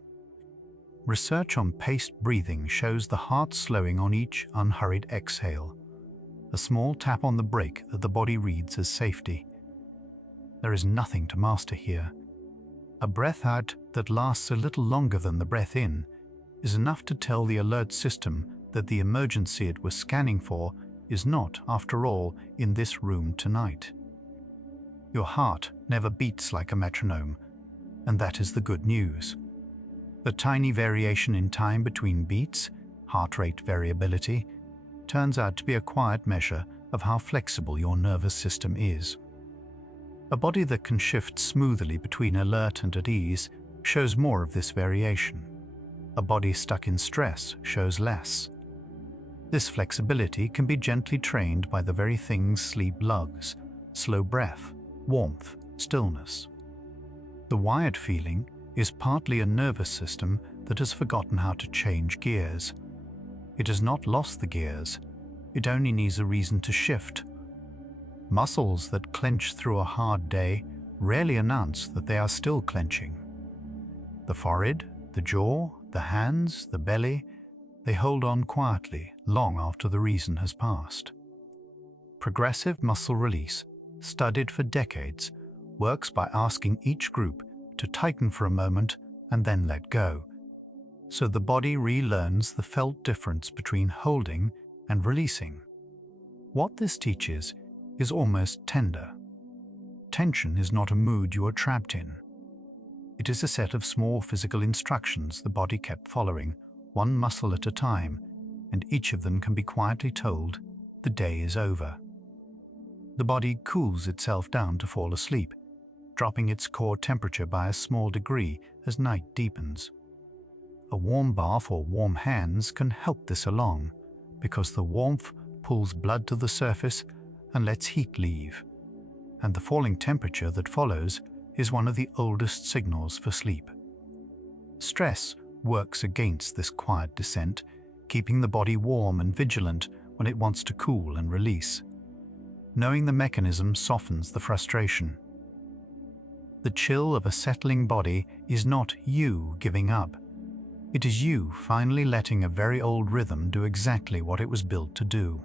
Research on paced breathing shows the heart slowing on each unhurried exhale, a small tap on the brake that the body reads as safety. There is nothing to master here. A breath out that lasts a little longer than the breath in is enough to tell the alert system that the emergency it was scanning for is not, after all, in this room tonight. Your heart never beats like a metronome, and that is the good news. The tiny variation in time between beats, heart rate variability, turns out to be a quiet measure of how flexible your nervous system is. A body that can shift smoothly between alert and at ease shows more of this variation. A body stuck in stress shows less. This flexibility can be gently trained by the very things sleep loves: slow breath, warmth, stillness. The wired feeling is partly a nervous system that has forgotten how to change gears. It has not lost the gears, it only needs a reason to shift. Muscles that clench through a hard day rarely announce that they are still clenching. The forehead, the jaw, the hands, the belly, they hold on quietly long after the reason has passed. Progressive muscle release, studied for decades, works by asking each group to tighten for a moment and then let go, so the body relearns the felt difference between holding and releasing. What this teaches is almost tender. Tension is not a mood you are trapped in. It is a set of small physical instructions the body kept following, one muscle at a time, and each of them can be quietly told, the day is over. The body cools itself down to fall asleep, dropping its core temperature by a small degree as night deepens. A warm bath or warm hands can help this along, because the warmth pulls blood to the surface and lets heat leave, and the falling temperature that follows is one of the oldest signals for sleep. Stress works against this quiet descent, keeping the body warm and vigilant when it wants to cool and release. Knowing the mechanism softens the frustration. The chill of a settling body is not you giving up. It is you finally letting a very old rhythm do exactly what it was built to do.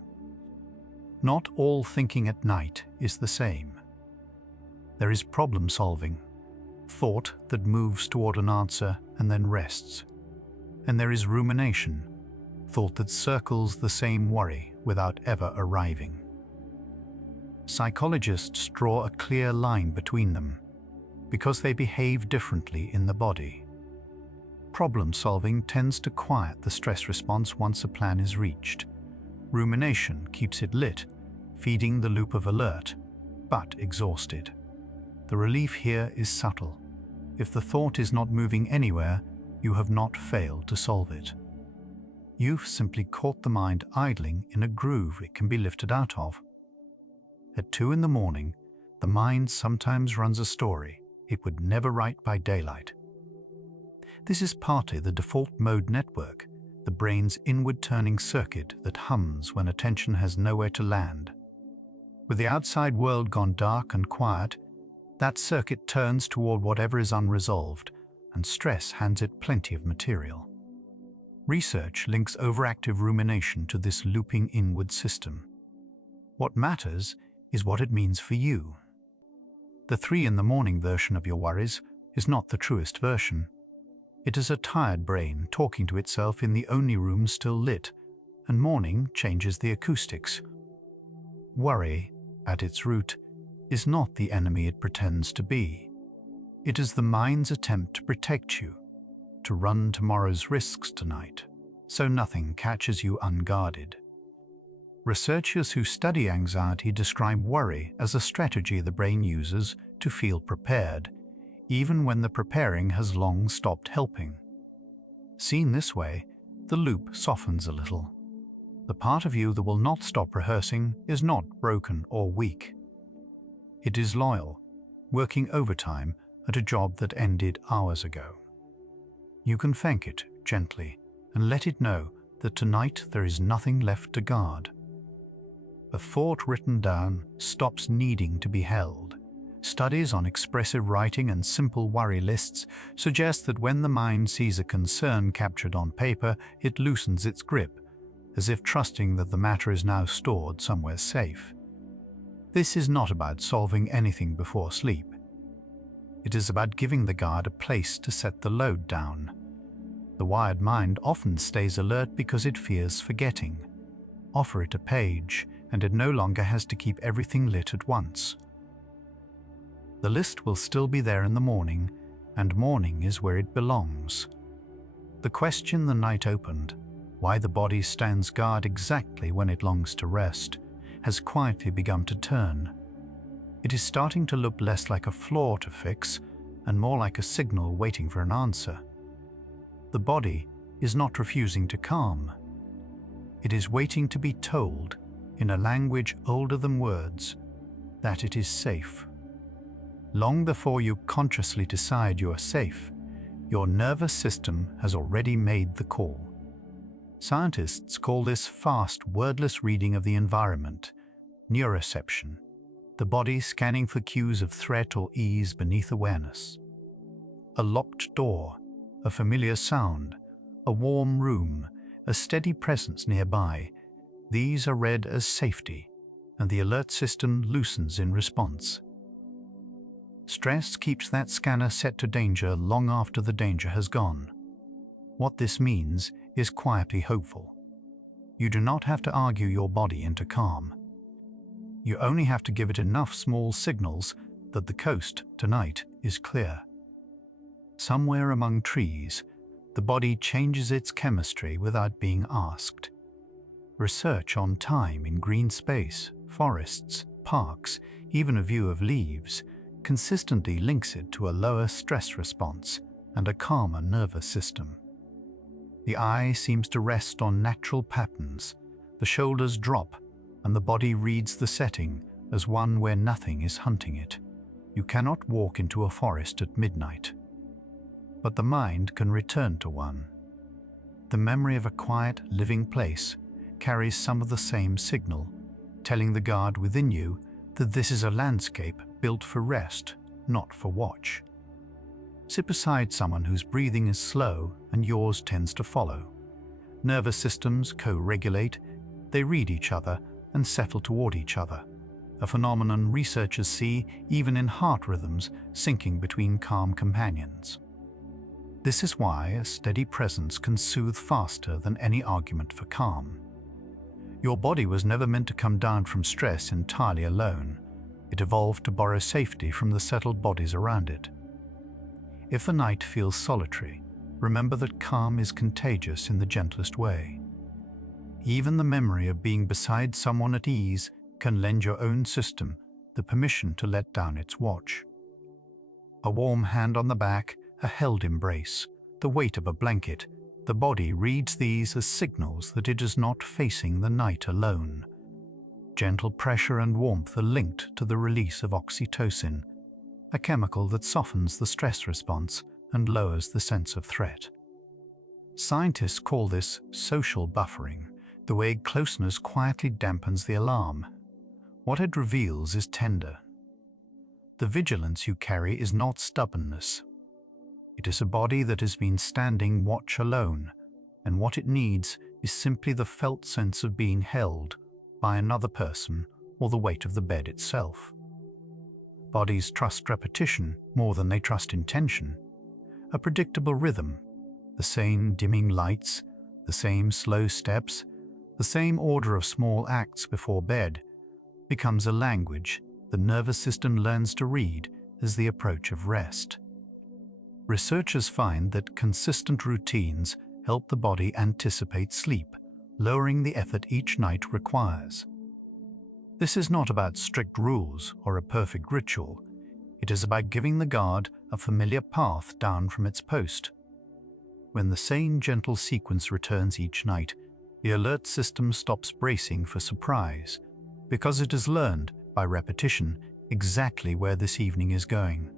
Not all thinking at night is the same. There is problem solving, thought that moves toward an answer and then rests. And there is rumination, thought that circles the same worry without ever arriving. Psychologists draw a clear line between them, because they behave differently in the body. Problem solving tends to quiet the stress response once a plan is reached. Rumination keeps it lit, feeding the loop of alert, but exhausted. The relief here is subtle. If the thought is not moving anywhere, you have not failed to solve it. You've simply caught the mind idling in a groove it can be lifted out of. At 2 in the morning, the mind sometimes runs a story it would never write by daylight. This is partly the default mode network, the brain's inward-turning circuit that hums when attention has nowhere to land. With the outside world gone dark and quiet, that circuit turns toward whatever is unresolved, and stress hands it plenty of material. Research links overactive rumination to this looping inward system. What matters is what it means for you. The 3 in the morning version of your worries is not the truest version. It is a tired brain talking to itself in the only room still lit, and morning changes the acoustics. Worry, at its root, is not the enemy it pretends to be. It is the mind's attempt to protect you, to run tomorrow's risks tonight, so nothing catches you unguarded. Researchers who study anxiety describe worry as a strategy the brain uses to feel prepared, even when the preparing has long stopped helping. Seen this way, the loop softens a little. The part of you that will not stop rehearsing is not broken or weak. It is loyal, working overtime at a job that ended hours ago. You can thank it gently and let it know that tonight there is nothing left to guard. A thought written down stops needing to be held. Studies on expressive writing and simple worry lists suggest that when the mind sees a concern captured on paper, it loosens its grip, as if trusting that the matter is now stored somewhere safe. This is not about solving anything before sleep. It is about giving the guard a place to set the load down. The wired mind often stays alert because it fears forgetting. Offer it a page, and it no longer has to keep everything lit at once. The list will still be there in the morning, and morning is where it belongs. The question the night opened, why the body stands guard exactly when it longs to rest, has quietly begun to turn. It is starting to look less like a flaw to fix and more like a signal waiting for an answer. The body is not refusing to calm. It is waiting to be told, in a language older than words, that it is safe. Long before you consciously decide you are safe, your nervous system has already made the call. Scientists call this fast, wordless reading of the environment neuroception, the body scanning for cues of threat or ease beneath awareness. A locked door, a familiar sound, a warm room, a steady presence nearby, these are read as safety, and the alert system loosens in response. Stress keeps that scanner set to danger long after the danger has gone. What this means is quietly hopeful. You do not have to argue your body into calm. You only have to give it enough small signals that the coast tonight is clear. Somewhere among trees, the body changes its chemistry without being asked. Research on time in green space, forests, parks, even a view of leaves, consistently links it to a lower stress response and a calmer nervous system. The eye seems to rest on natural patterns, the shoulders drop, and the body reads the setting as one where nothing is hunting it. You cannot walk into a forest at midnight, but the mind can return to one. The memory of a quiet, living place carries some of the same signal, telling the guard within you that this is a landscape built for rest, not for watch. Sit beside someone whose breathing is slow and yours tends to follow. Nervous systems co-regulate, they read each other and settle toward each other, a phenomenon researchers see even in heart rhythms syncing between calm companions. This is why a steady presence can soothe faster than any argument for calm. Your body was never meant to come down from stress entirely alone. It evolved to borrow safety from the settled bodies around it. If the night feels solitary, remember that calm is contagious in the gentlest way. Even the memory of being beside someone at ease can lend your own system the permission to let down its watch. A warm hand on the back, a held embrace, the weight of a blanket, The body reads these as signals that it is not facing the night alone. Gentle pressure and warmth are linked to the release of oxytocin, a chemical that softens the stress response and lowers the sense of threat. Scientists call this social buffering, the way closeness quietly dampens the alarm. What it reveals is tender. The vigilance you carry is not stubbornness. It is a body that has been standing watch alone, and what it needs is simply the felt sense of being held by another person or the weight of the bed itself. Bodies trust repetition more than they trust intention. A predictable rhythm, the same dimming lights, the same slow steps, the same order of small acts before bed, becomes a language the nervous system learns to read as the approach of rest. Researchers find that consistent routines help the body anticipate sleep, lowering the effort each night requires. This is not about strict rules or a perfect ritual. It is about giving the guard a familiar path down from its post. When the same gentle sequence returns each night, the alert system stops bracing for surprise, because it has learned, by repetition, exactly where this evening is going.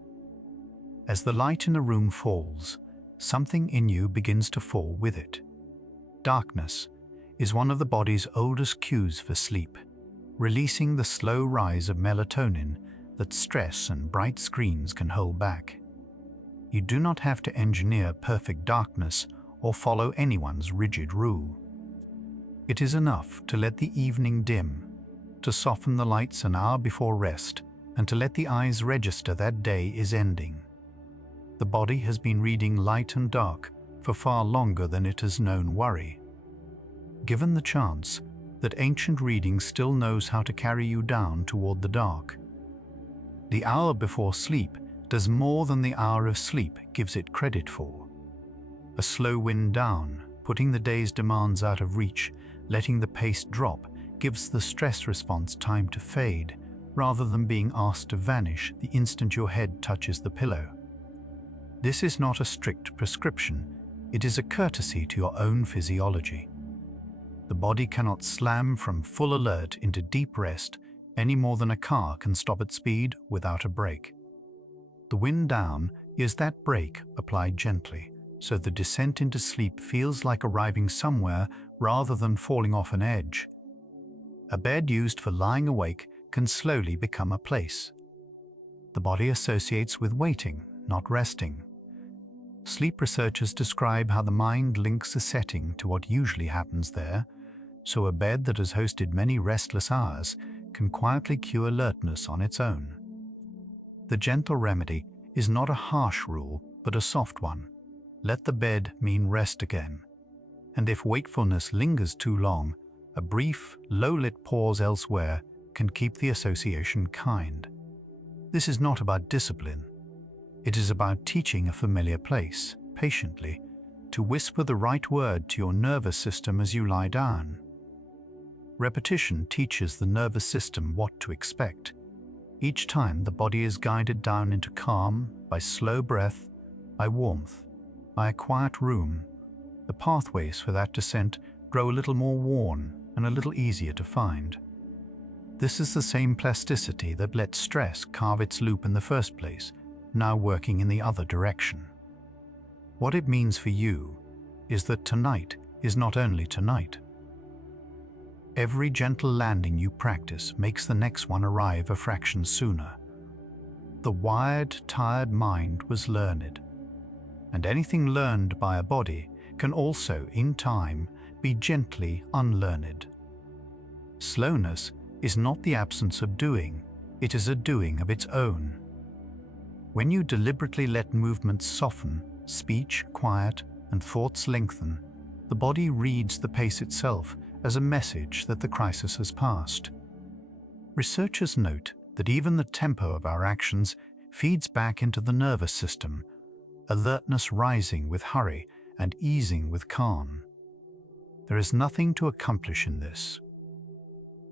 As the light in a room falls, something in you begins to fall with it. Darkness is one of the body's oldest cues for sleep, releasing the slow rise of melatonin that stress and bright screens can hold back. You do not have to engineer perfect darkness or follow anyone's rigid rule. It is enough to let the evening dim, to soften the lights an hour before rest, and to let the eyes register that day is ending. The body has been reading light and dark for far longer than it has known worry. Given the chance, that ancient reading still knows how to carry you down toward the dark. The hour before sleep does more than the hour of sleep gives it credit for. A slow wind down, putting the day's demands out of reach, letting the pace drop, gives the stress response time to fade, rather than being asked to vanish the instant your head touches the pillow. This is not a strict prescription, it is a courtesy to your own physiology. The body cannot slam from full alert into deep rest any more than a car can stop at speed without a brake. The wind down is that brake applied gently, so the descent into sleep feels like arriving somewhere rather than falling off an edge. A bed used for lying awake can slowly become a place. The body associates with waiting, not resting. Sleep researchers describe how the mind links a setting to what usually happens there, so a bed that has hosted many restless hours can quietly cue alertness on its own. The gentle remedy is not a harsh rule, but a soft one. Let the bed mean rest again. And if wakefulness lingers too long, a brief, low-lit pause elsewhere can keep the association kind. This is not about discipline. It is about teaching a familiar place, patiently, to whisper the right word to your nervous system as you lie down. Repetition teaches the nervous system what to expect. Each time the body is guided down into calm by slow breath, by warmth, by a quiet room, the pathways for that descent grow a little more worn and a little easier to find. This is the same plasticity that let stress carve its loop in the first place, now working in the other direction. What it means for you is that tonight is not only tonight. Every gentle landing you practice makes the next one arrive a fraction sooner. The wired, tired mind was learned, and anything learned by a body can also, in time, be gently unlearned. Slowness is not the absence of doing, it is a doing of its own. When you deliberately let movements soften, speech quiet, and thoughts lengthen, the body reads the pace itself as a message that the crisis has passed. Researchers note that even the tempo of our actions feeds back into the nervous system, alertness rising with hurry and easing with calm. There is nothing to accomplish in this.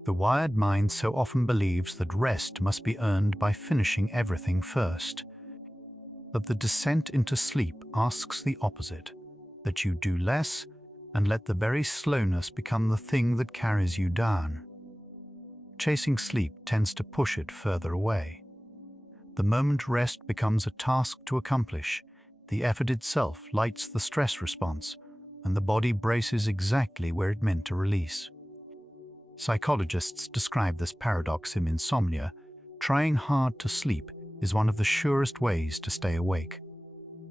The wired mind so often believes that rest must be earned by finishing everything first, that the descent into sleep asks the opposite. that you do less and let the very slowness become the thing that carries you down. Chasing sleep tends to push it further away. The moment rest becomes a task to accomplish, the effort itself lights the stress response, and the body braces exactly where it meant to release. Psychologists describe this paradox in insomnia. Trying hard to sleep is one of the surest ways to stay awake.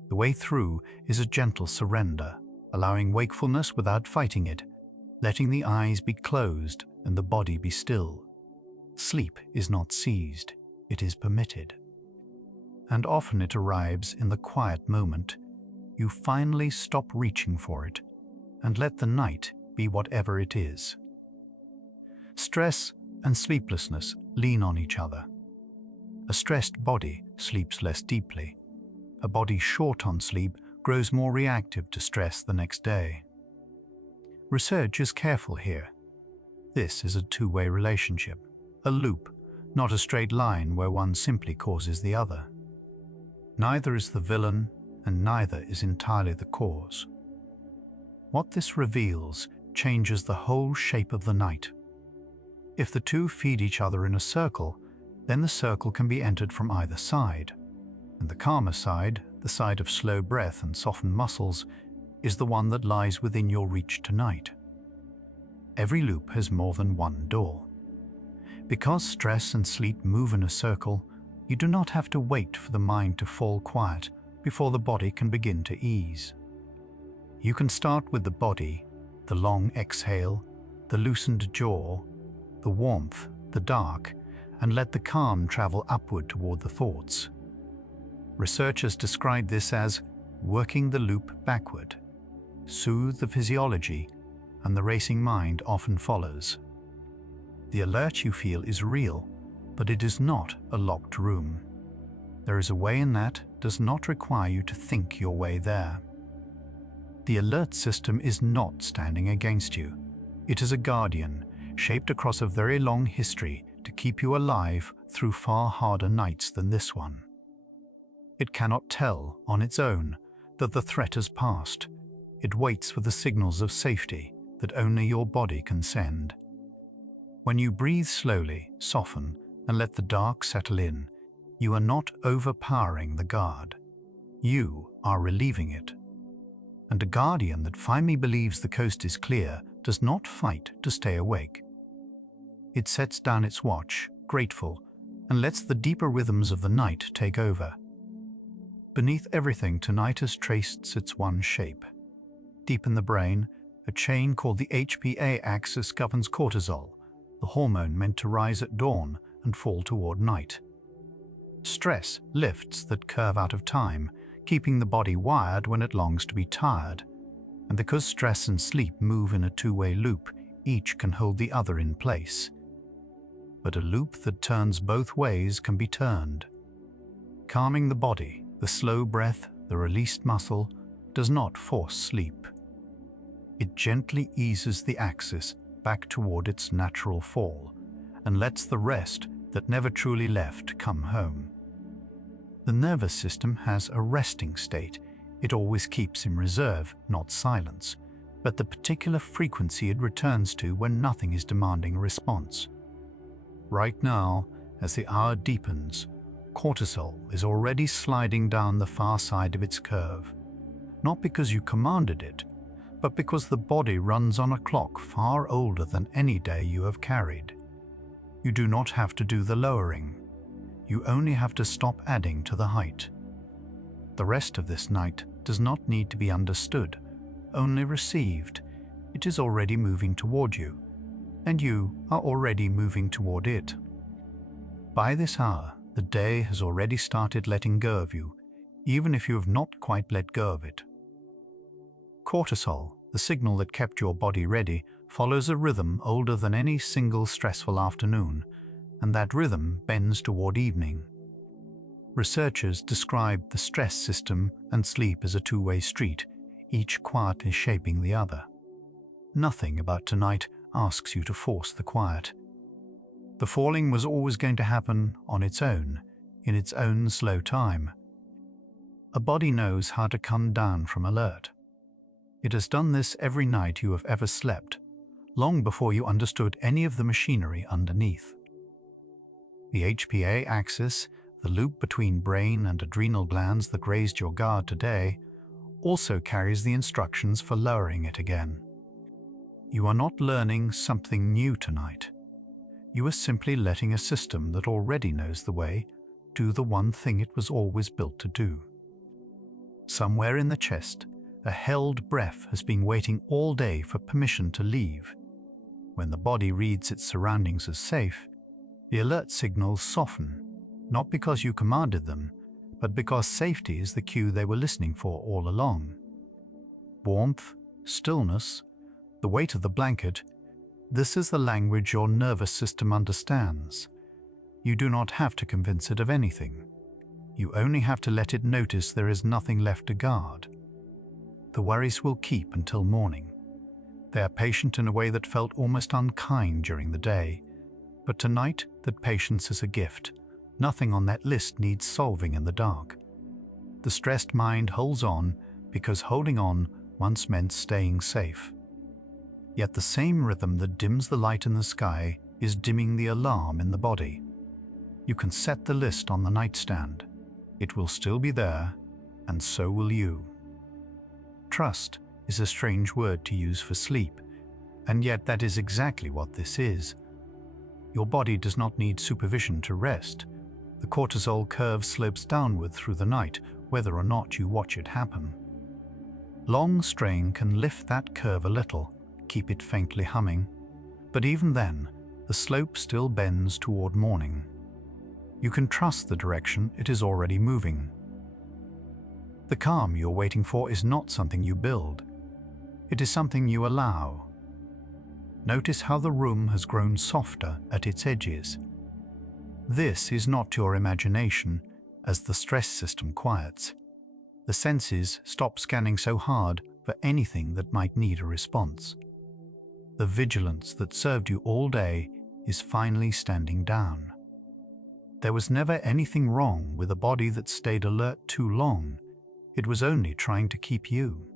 The way through is a gentle surrender, allowing wakefulness without fighting it, letting the eyes be closed and the body be still. Sleep is not seized, it is permitted. And often it arrives in the quiet moment. You finally stop reaching for it and let the night be whatever it is. Stress and sleeplessness lean on each other. A stressed body sleeps less deeply. A body short on sleep grows more reactive to stress the next day. Research is careful here. This is a two-way relationship, a loop, not a straight line where one simply causes the other. Neither is the villain, and neither is entirely the cause. What this reveals changes the whole shape of the night. If the two feed each other in a circle, then the circle can be entered from either side, and the calmer side, the side of slow breath and softened muscles, is the one that lies within your reach tonight. Every loop has more than one door. Because stress and sleep move in a circle, you do not have to wait for the mind to fall quiet before the body can begin to ease. You can start with the body, the long exhale, the loosened jaw, the warmth, the dark, and let the calm travel upward toward the thoughts. Researchers describe this as working the loop backward. Soothe the physiology, and the racing mind often follows. The alert you feel is real, but it is not a locked room. There is a way in that does not require you to think your way there. The alert system is not standing against you. It is a guardian, shaped across a very long history to keep you alive through far harder nights than this one. It cannot tell on its own that the threat has passed. It waits for the signals of safety that only your body can send. When you breathe slowly, soften, and let the dark settle in, you are not overpowering the guard. You are relieving it. And a guardian that finally believes the coast is clear does not fight to stay awake. It sets down its watch, grateful, and lets the deeper rhythms of the night take over. Beneath everything tonight has traced its one shape. Deep in the brain, a chain called the HPA axis governs cortisol, the hormone meant to rise at dawn and fall toward night. Stress lifts that curve out of time, keeping the body wired when it longs to be tired. And because stress and sleep move in a two-way loop, each can hold the other in place. But a loop that turns both ways can be turned. Calming the body, the slow breath, the released muscle, does not force sleep. It gently eases the axis back toward its natural fall and lets the rest that never truly left come home. The nervous system has a resting state it always keeps in reserve, not silence, but the particular frequency it returns to when nothing is demanding a response. Right now, as the hour deepens, cortisol is already sliding down the far side of its curve, not because you commanded it, but because the body runs on a clock far older than any day you have carried. You do not have to do the lowering. You only have to stop adding to the height. The rest of this night does not need to be understood, only received. It is already moving toward you, and you are already moving toward it. By this hour, the day has already started letting go of you, even if you have not quite let go of it. Cortisol, the signal that kept your body ready, follows a rhythm older than any single stressful afternoon, and that rhythm bends toward evening. Researchers describe the stress system and sleep as a two-way street, each quietly shaping the other. Nothing about tonight asks you to force the quiet. The falling was always going to happen on its own, in its own slow time. A body knows how to come down from alert. It has done this every night you have ever slept, long before you understood any of the machinery underneath. The HPA axis, the loop between brain and adrenal glands that raised your guard today, also carries the instructions for lowering it again. You are not learning something new tonight. You are simply letting a system that already knows the way do the one thing it was always built to do. Somewhere in the chest, a held breath has been waiting all day for permission to leave. When the body reads its surroundings as safe, the alert signals soften, not because you commanded them, but because safety is the cue they were listening for all along. Warmth, stillness, the weight of the blanket, this is the language your nervous system understands. You do not have to convince it of anything. You only have to let it notice there is nothing left to guard. The worries will keep until morning. They are patient in a way that felt almost unkind during the day, but tonight that patience is a gift. Nothing on that list needs solving in the dark. The stressed mind holds on because holding on once meant staying safe. Yet the same rhythm that dims the light in the sky is dimming the alarm in the body. You can set the list on the nightstand. It will still be there, and so will you. Trust is a strange word to use for sleep, and yet that is exactly what this is. Your body does not need supervision to rest. The cortisol curve slopes downward through the night, whether or not you watch it happen. Long strain can lift that curve a little, keep it faintly humming, but even then, the slope still bends toward morning. You can trust the direction it is already moving. The calm you're waiting for is not something you build. It is something you allow. Notice how the room has grown softer at its edges. This is not your imagination as the stress system quiets. The senses stop scanning so hard for anything that might need a response. The vigilance that served you all day is finally standing down. There was never anything wrong with a body that stayed alert too long. It was only trying to keep you.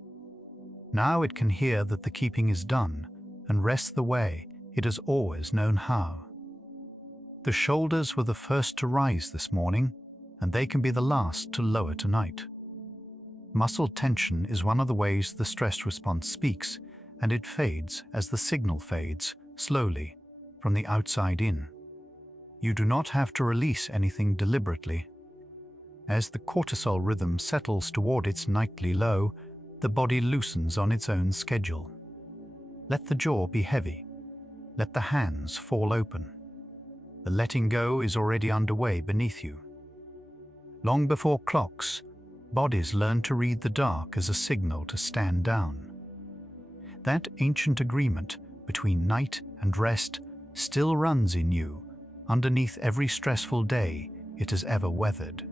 Now it can hear that the keeping is done and rest the way it has always known how. The shoulders were the first to rise this morning, and they can be the last to lower tonight. Muscle tension is one of the ways the stress response speaks, and it fades as the signal fades, slowly, from the outside in. You do not have to release anything deliberately. As the cortisol rhythm settles toward its nightly low, the body loosens on its own schedule. Let the jaw be heavy. Let the hands fall open. The letting go is already underway beneath you. Long before clocks, bodies learn to read the dark as a signal to stand down. That ancient agreement between night and rest still runs in you underneath every stressful day it has ever weathered.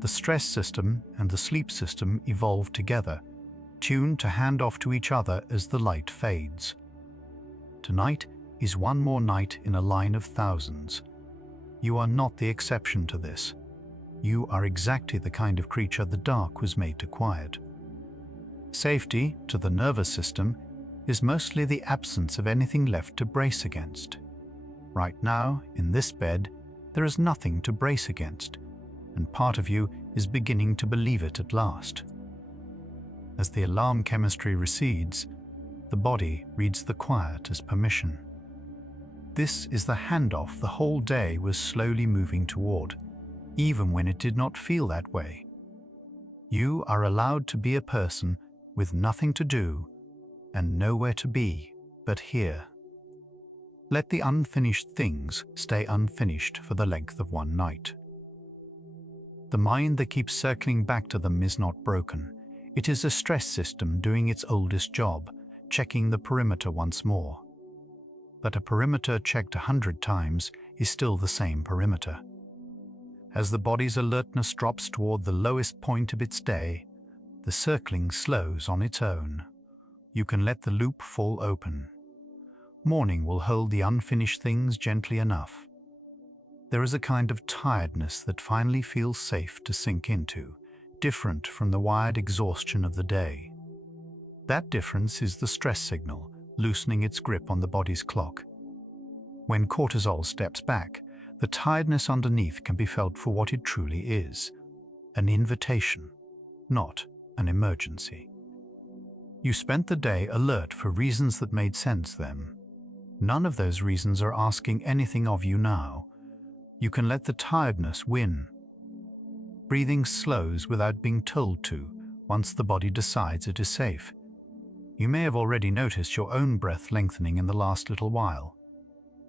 The stress system and the sleep system evolve together, tuned to hand off to each other as the light fades. Tonight is one more night in a line of thousands. You are not the exception to this. You are exactly the kind of creature the dark was made to quiet. Safety, to the nervous system, is mostly the absence of anything left to brace against. Right now, in this bed, there is nothing to brace against, and part of you is beginning to believe it at last. As the alarm chemistry recedes, the body reads the quiet as permission. This is the handoff the whole day was slowly moving toward, even when it did not feel that way. You are allowed to be a person with nothing to do and nowhere to be but here. Let the unfinished things stay unfinished for the length of one night. The mind that keeps circling back to them is not broken. It is a stress system doing its oldest job, checking the perimeter once more. But a perimeter checked 100 times is still the same perimeter. As the body's alertness drops toward the lowest point of its day, the circling slows on its own. You can let the loop fall open. Morning will hold the unfinished things gently enough. There is a kind of tiredness that finally feels safe to sink into, different from the wired exhaustion of the day. That difference is the stress signal, loosening its grip on the body's clock. When cortisol steps back, the tiredness underneath can be felt for what it truly is, an invitation, not an emergency. You spent the day alert for reasons that made sense then. None of those reasons are asking anything of you now. You can let the tiredness win. Breathing slows without being told to once the body decides it is safe. You may have already noticed your own breath lengthening in the last little while.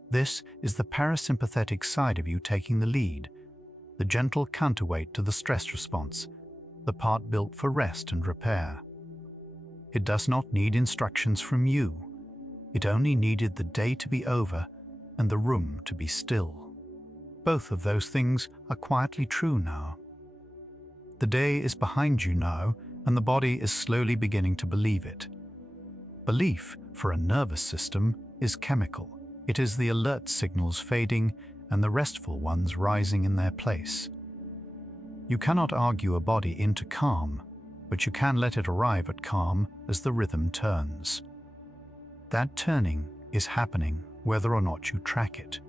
This is the parasympathetic side of you taking the lead, the gentle counterweight to the stress response, the part built for rest and repair. It does not need instructions from you. It only needed the day to be over and the room to be still. Both of those things are quietly true now. The day is behind you now, and the body is slowly beginning to believe it. Belief, for a nervous system, is chemical. It is the alert signals fading and the restful ones rising in their place. You cannot argue a body into calm, but you can let it arrive at calm as the rhythm turns. That turning is happening whether or not you track it.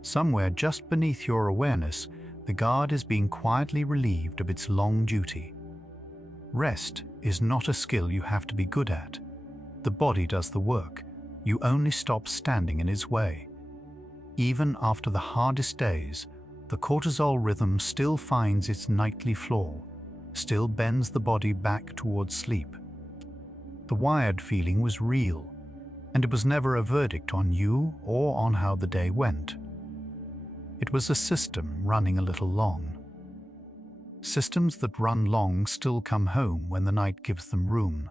Somewhere just beneath your awareness, the guard is being quietly relieved of its long duty. Rest is not a skill you have to be good at. The body does the work. You only stop standing in its way. Even after the hardest days, the cortisol rhythm still finds its nightly flaw, still bends the body back towards sleep. The wired feeling was real, and it was never a verdict on you or on how the day went. It was a system running a little long. Systems that run long still come home when the night gives them room.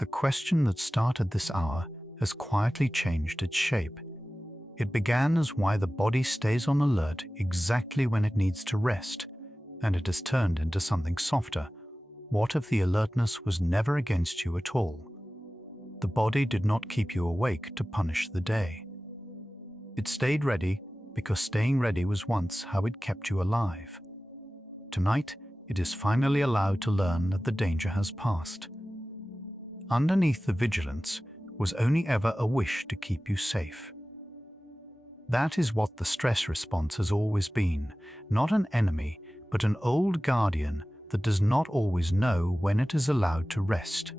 The question that started this hour has quietly changed its shape. It began as why the body stays on alert exactly when it needs to rest, and it has turned into something softer. What if the alertness was never against you at all? The body did not keep you awake to punish the day. It stayed ready because staying ready was once how it kept you alive. Tonight, it is finally allowed to learn that the danger has passed. Underneath the vigilance was only ever a wish to keep you safe. That is what the stress response has always been, not an enemy, but an old guardian that does not always know when it is allowed to rest.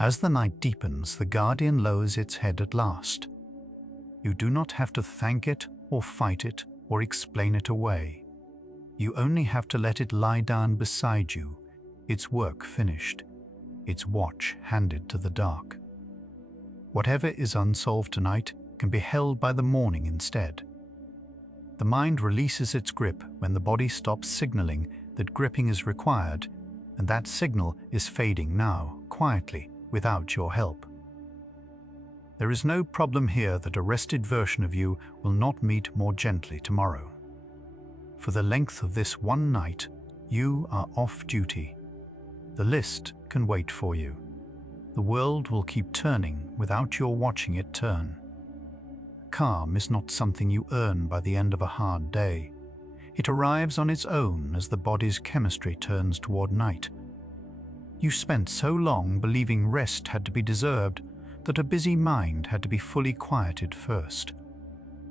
As the night deepens, the guardian lowers its head at last. You do not have to thank it or fight it or explain it away. You only have to let it lie down beside you, its work finished, its watch handed to the dark. Whatever is unsolved tonight can be held by the morning instead. The mind releases its grip when the body stops signaling that gripping is required, and that signal is fading now, quietly, without your help. There is no problem here that a rested version of you will not meet more gently tomorrow. For the length of this one night, you are off duty. The list can wait for you. The world will keep turning without your watching it turn. Calm is not something you earn by the end of a hard day. It arrives on its own as the body's chemistry turns toward night. You spent so long believing rest had to be deserved that a busy mind had to be fully quieted first.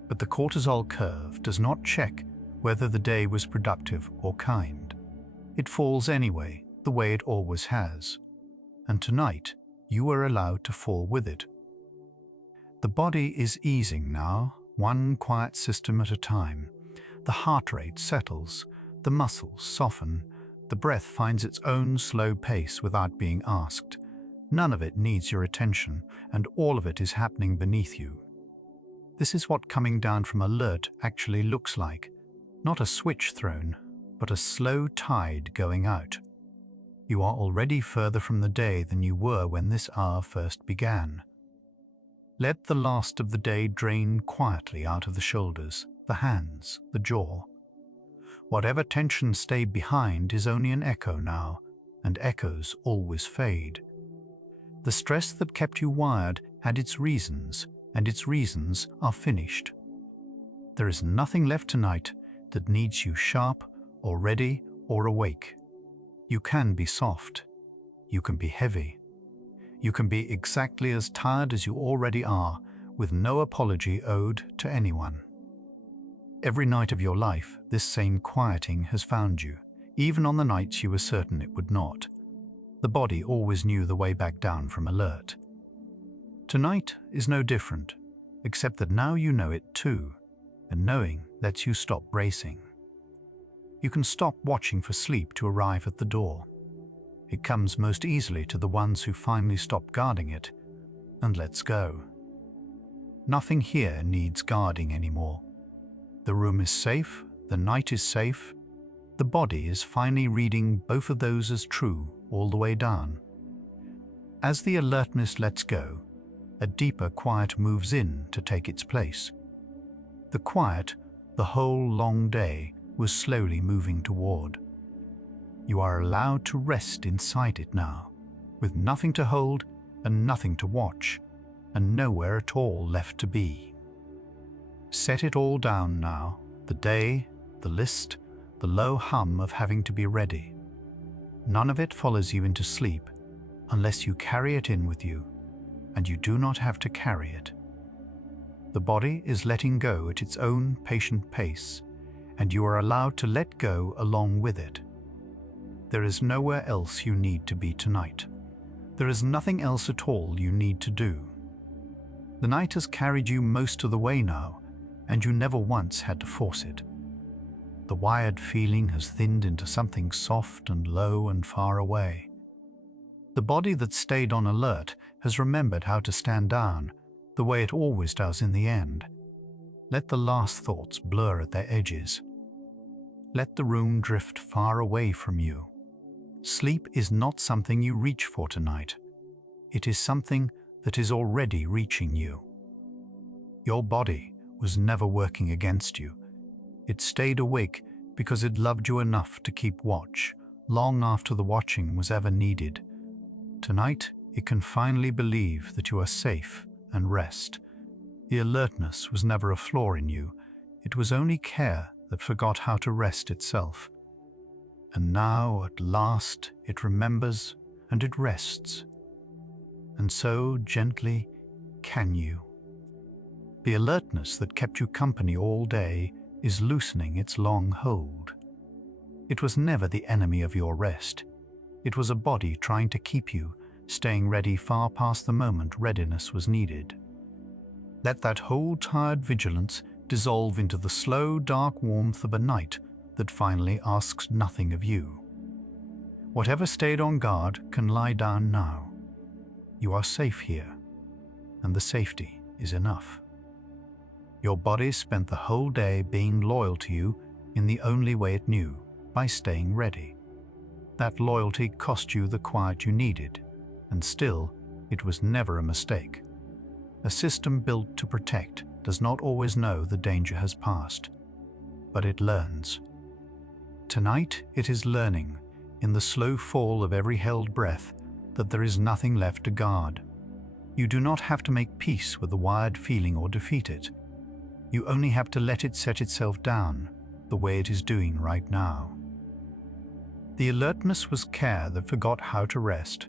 But the cortisol curve does not check whether the day was productive or kind. It falls anyway, the way it always has. And tonight, you are allowed to fall with it. The body is easing now, one quiet system at a time. The heart rate settles, the muscles soften, the breath finds its own slow pace without being asked. None of it needs your attention, and all of it is happening beneath you. This is what coming down from alert actually looks like. Not a switch thrown, but a slow tide going out. You are already further from the day than you were when this hour first began. Let the last of the day drain quietly out of the shoulders, the hands, the jaw. Whatever tension stayed behind is only an echo now, and echoes always fade. The stress that kept you wired had its reasons, and its reasons are finished. There is nothing left tonight that needs you sharp or ready or awake. You can be soft. You can be heavy. You can be exactly as tired as you already are, with no apology owed to anyone. Every night of your life, this same quieting has found you, even on the nights you were certain it would not. The body always knew the way back down from alert. Tonight is no different, except that now you know it too, and knowing lets you stop racing. You can stop watching for sleep to arrive at the door. It comes most easily to the ones who finally stop guarding it and lets go. Nothing here needs guarding anymore. The room is safe, the night is safe. The body is finally reading both of those as true all the way down. As the alertness lets go, a deeper quiet moves in to take its place. The quiet, the whole long day, was slowly moving toward. You are allowed to rest inside it now, with nothing to hold and nothing to watch, and nowhere at all left to be. Set it all down now, the day, the list, the low hum of having to be ready. None of it follows you into sleep unless you carry it in with you, and you do not have to carry it. The body is letting go at its own patient pace, and you are allowed to let go along with it. There is nowhere else you need to be tonight. There is nothing else at all you need to do. The night has carried you most of the way now, and you never once had to force it. The wired feeling has thinned into something soft and low and far away. The body that stayed on alert has remembered how to stand down, the way it always does in the end. Let the last thoughts blur at their edges. Let the room drift far away from you. Sleep is not something you reach for tonight. It is something that is already reaching you. Your body was never working against you. It stayed awake because it loved you enough to keep watch, long after the watching was ever needed. Tonight, it can finally believe that you are safe and rest. The alertness was never a flaw in you. It was only care that forgot how to rest itself. And now, at last, it remembers and it rests. And so, gently, can you. The alertness that kept you company all day is loosening its long hold. It was never the enemy of your rest. It was a body trying to keep you, staying ready far past the moment readiness was needed. Let that whole tired vigilance dissolve into the slow, dark warmth of a night that finally asks nothing of you. Whatever stayed on guard can lie down now. You are safe here, and the safety is enough. Your body spent the whole day being loyal to you in the only way it knew, by staying ready. That loyalty cost you the quiet you needed, and still, it was never a mistake. A system built to protect does not always know the danger has passed, but it learns. Tonight it is learning, in the slow fall of every held breath, that there is nothing left to guard. You do not have to make peace with the wired feeling or defeat it. You only have to let it set itself down, the way it is doing right now. The alertness was care that forgot how to rest.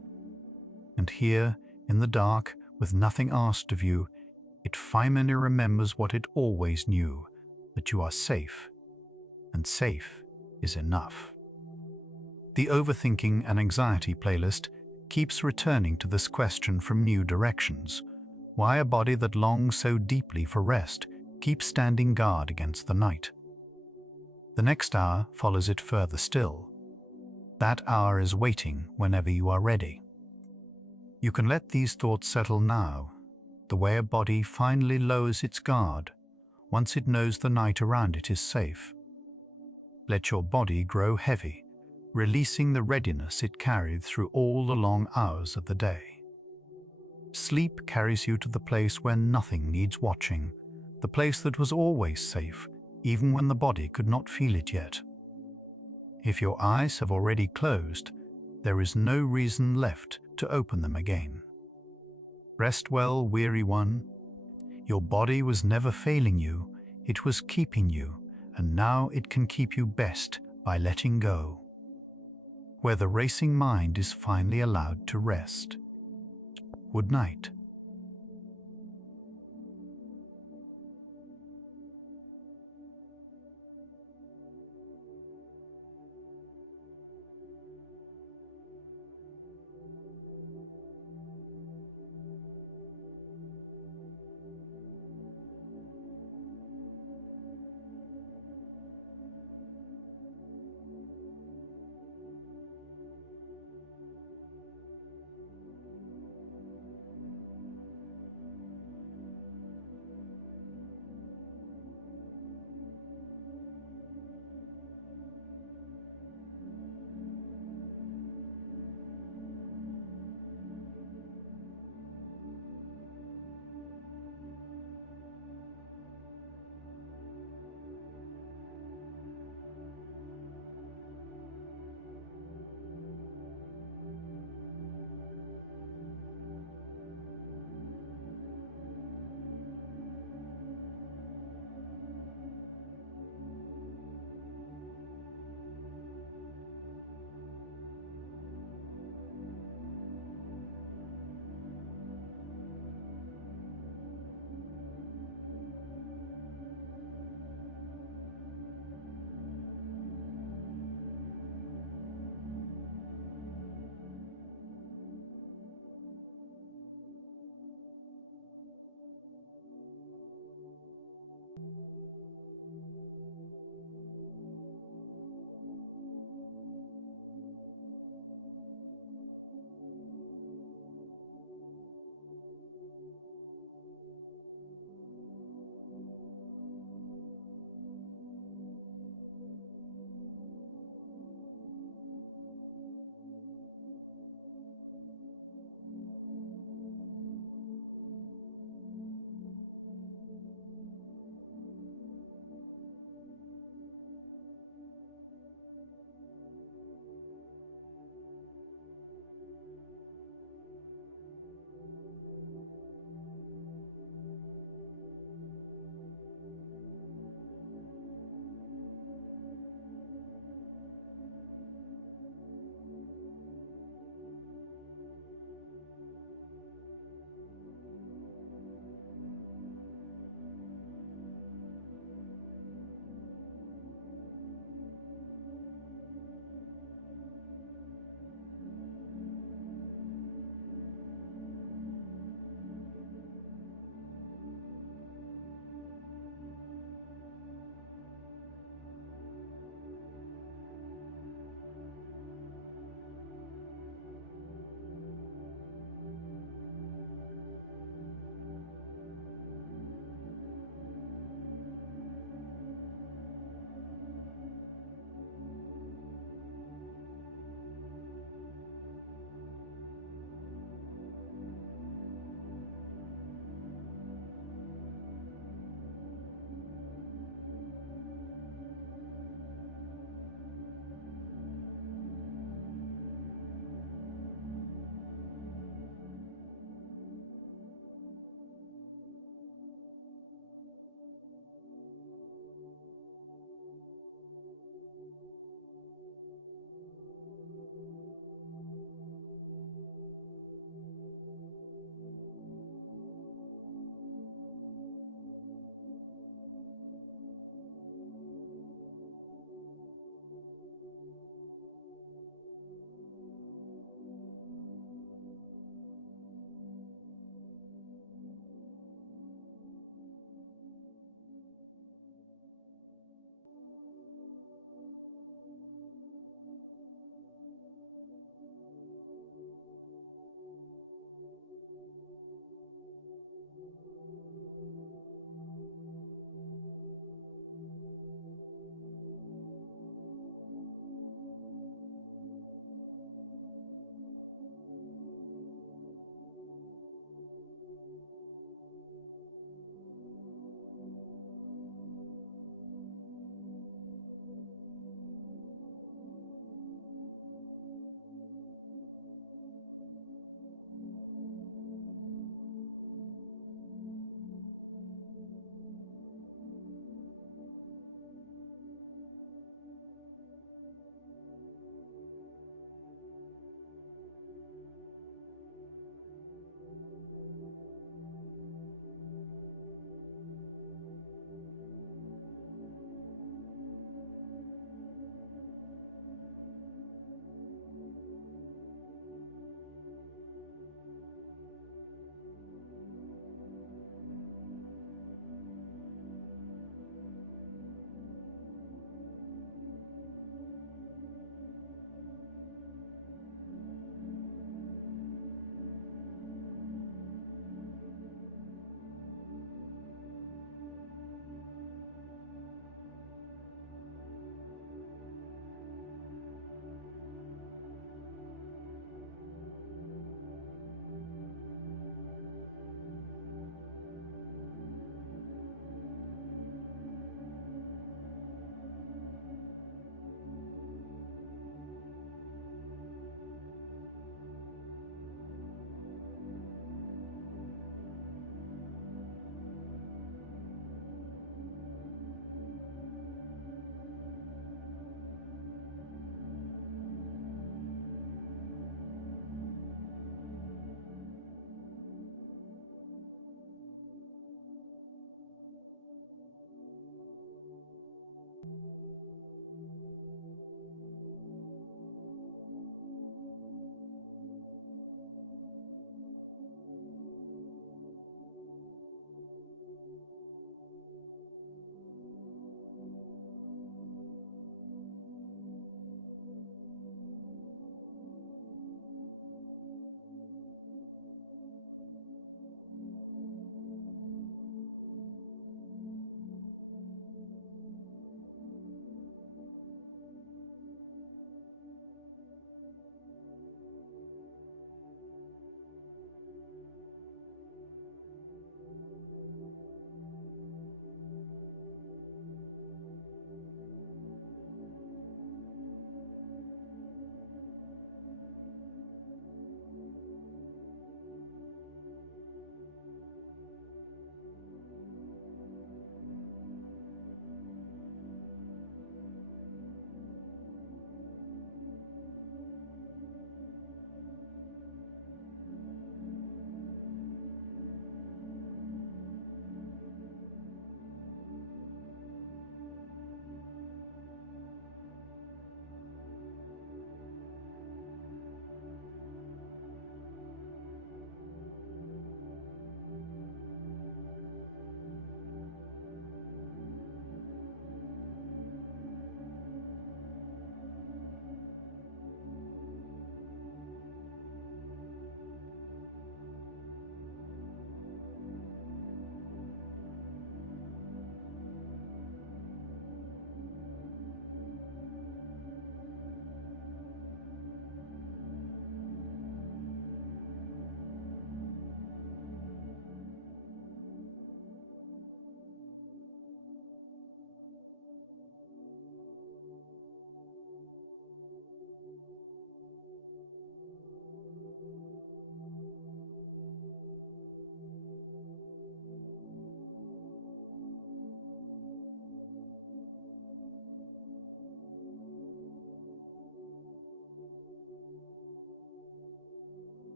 And here, in the dark, with nothing asked of you, it finally remembers what it always knew, that you are safe, and safe is enough. The overthinking and anxiety playlist keeps returning to this question from new directions. Why a body that longs so deeply for rest keeps standing guard against the night? The next hour follows it further still. That hour is waiting whenever you are ready. You can let these thoughts settle now, the way a body finally lowers its guard once it knows the night around it is safe. Let your body grow heavy, releasing the readiness it carried through all the long hours of the day. Sleep carries you to the place where nothing needs watching, the place that was always safe, even when the body could not feel it yet. If your eyes have already closed, there is no reason left to open them again. Rest well, weary one. Your body was never failing you, it was keeping you, and now it can keep you best by letting go. where the racing mind is finally allowed to rest. Good night.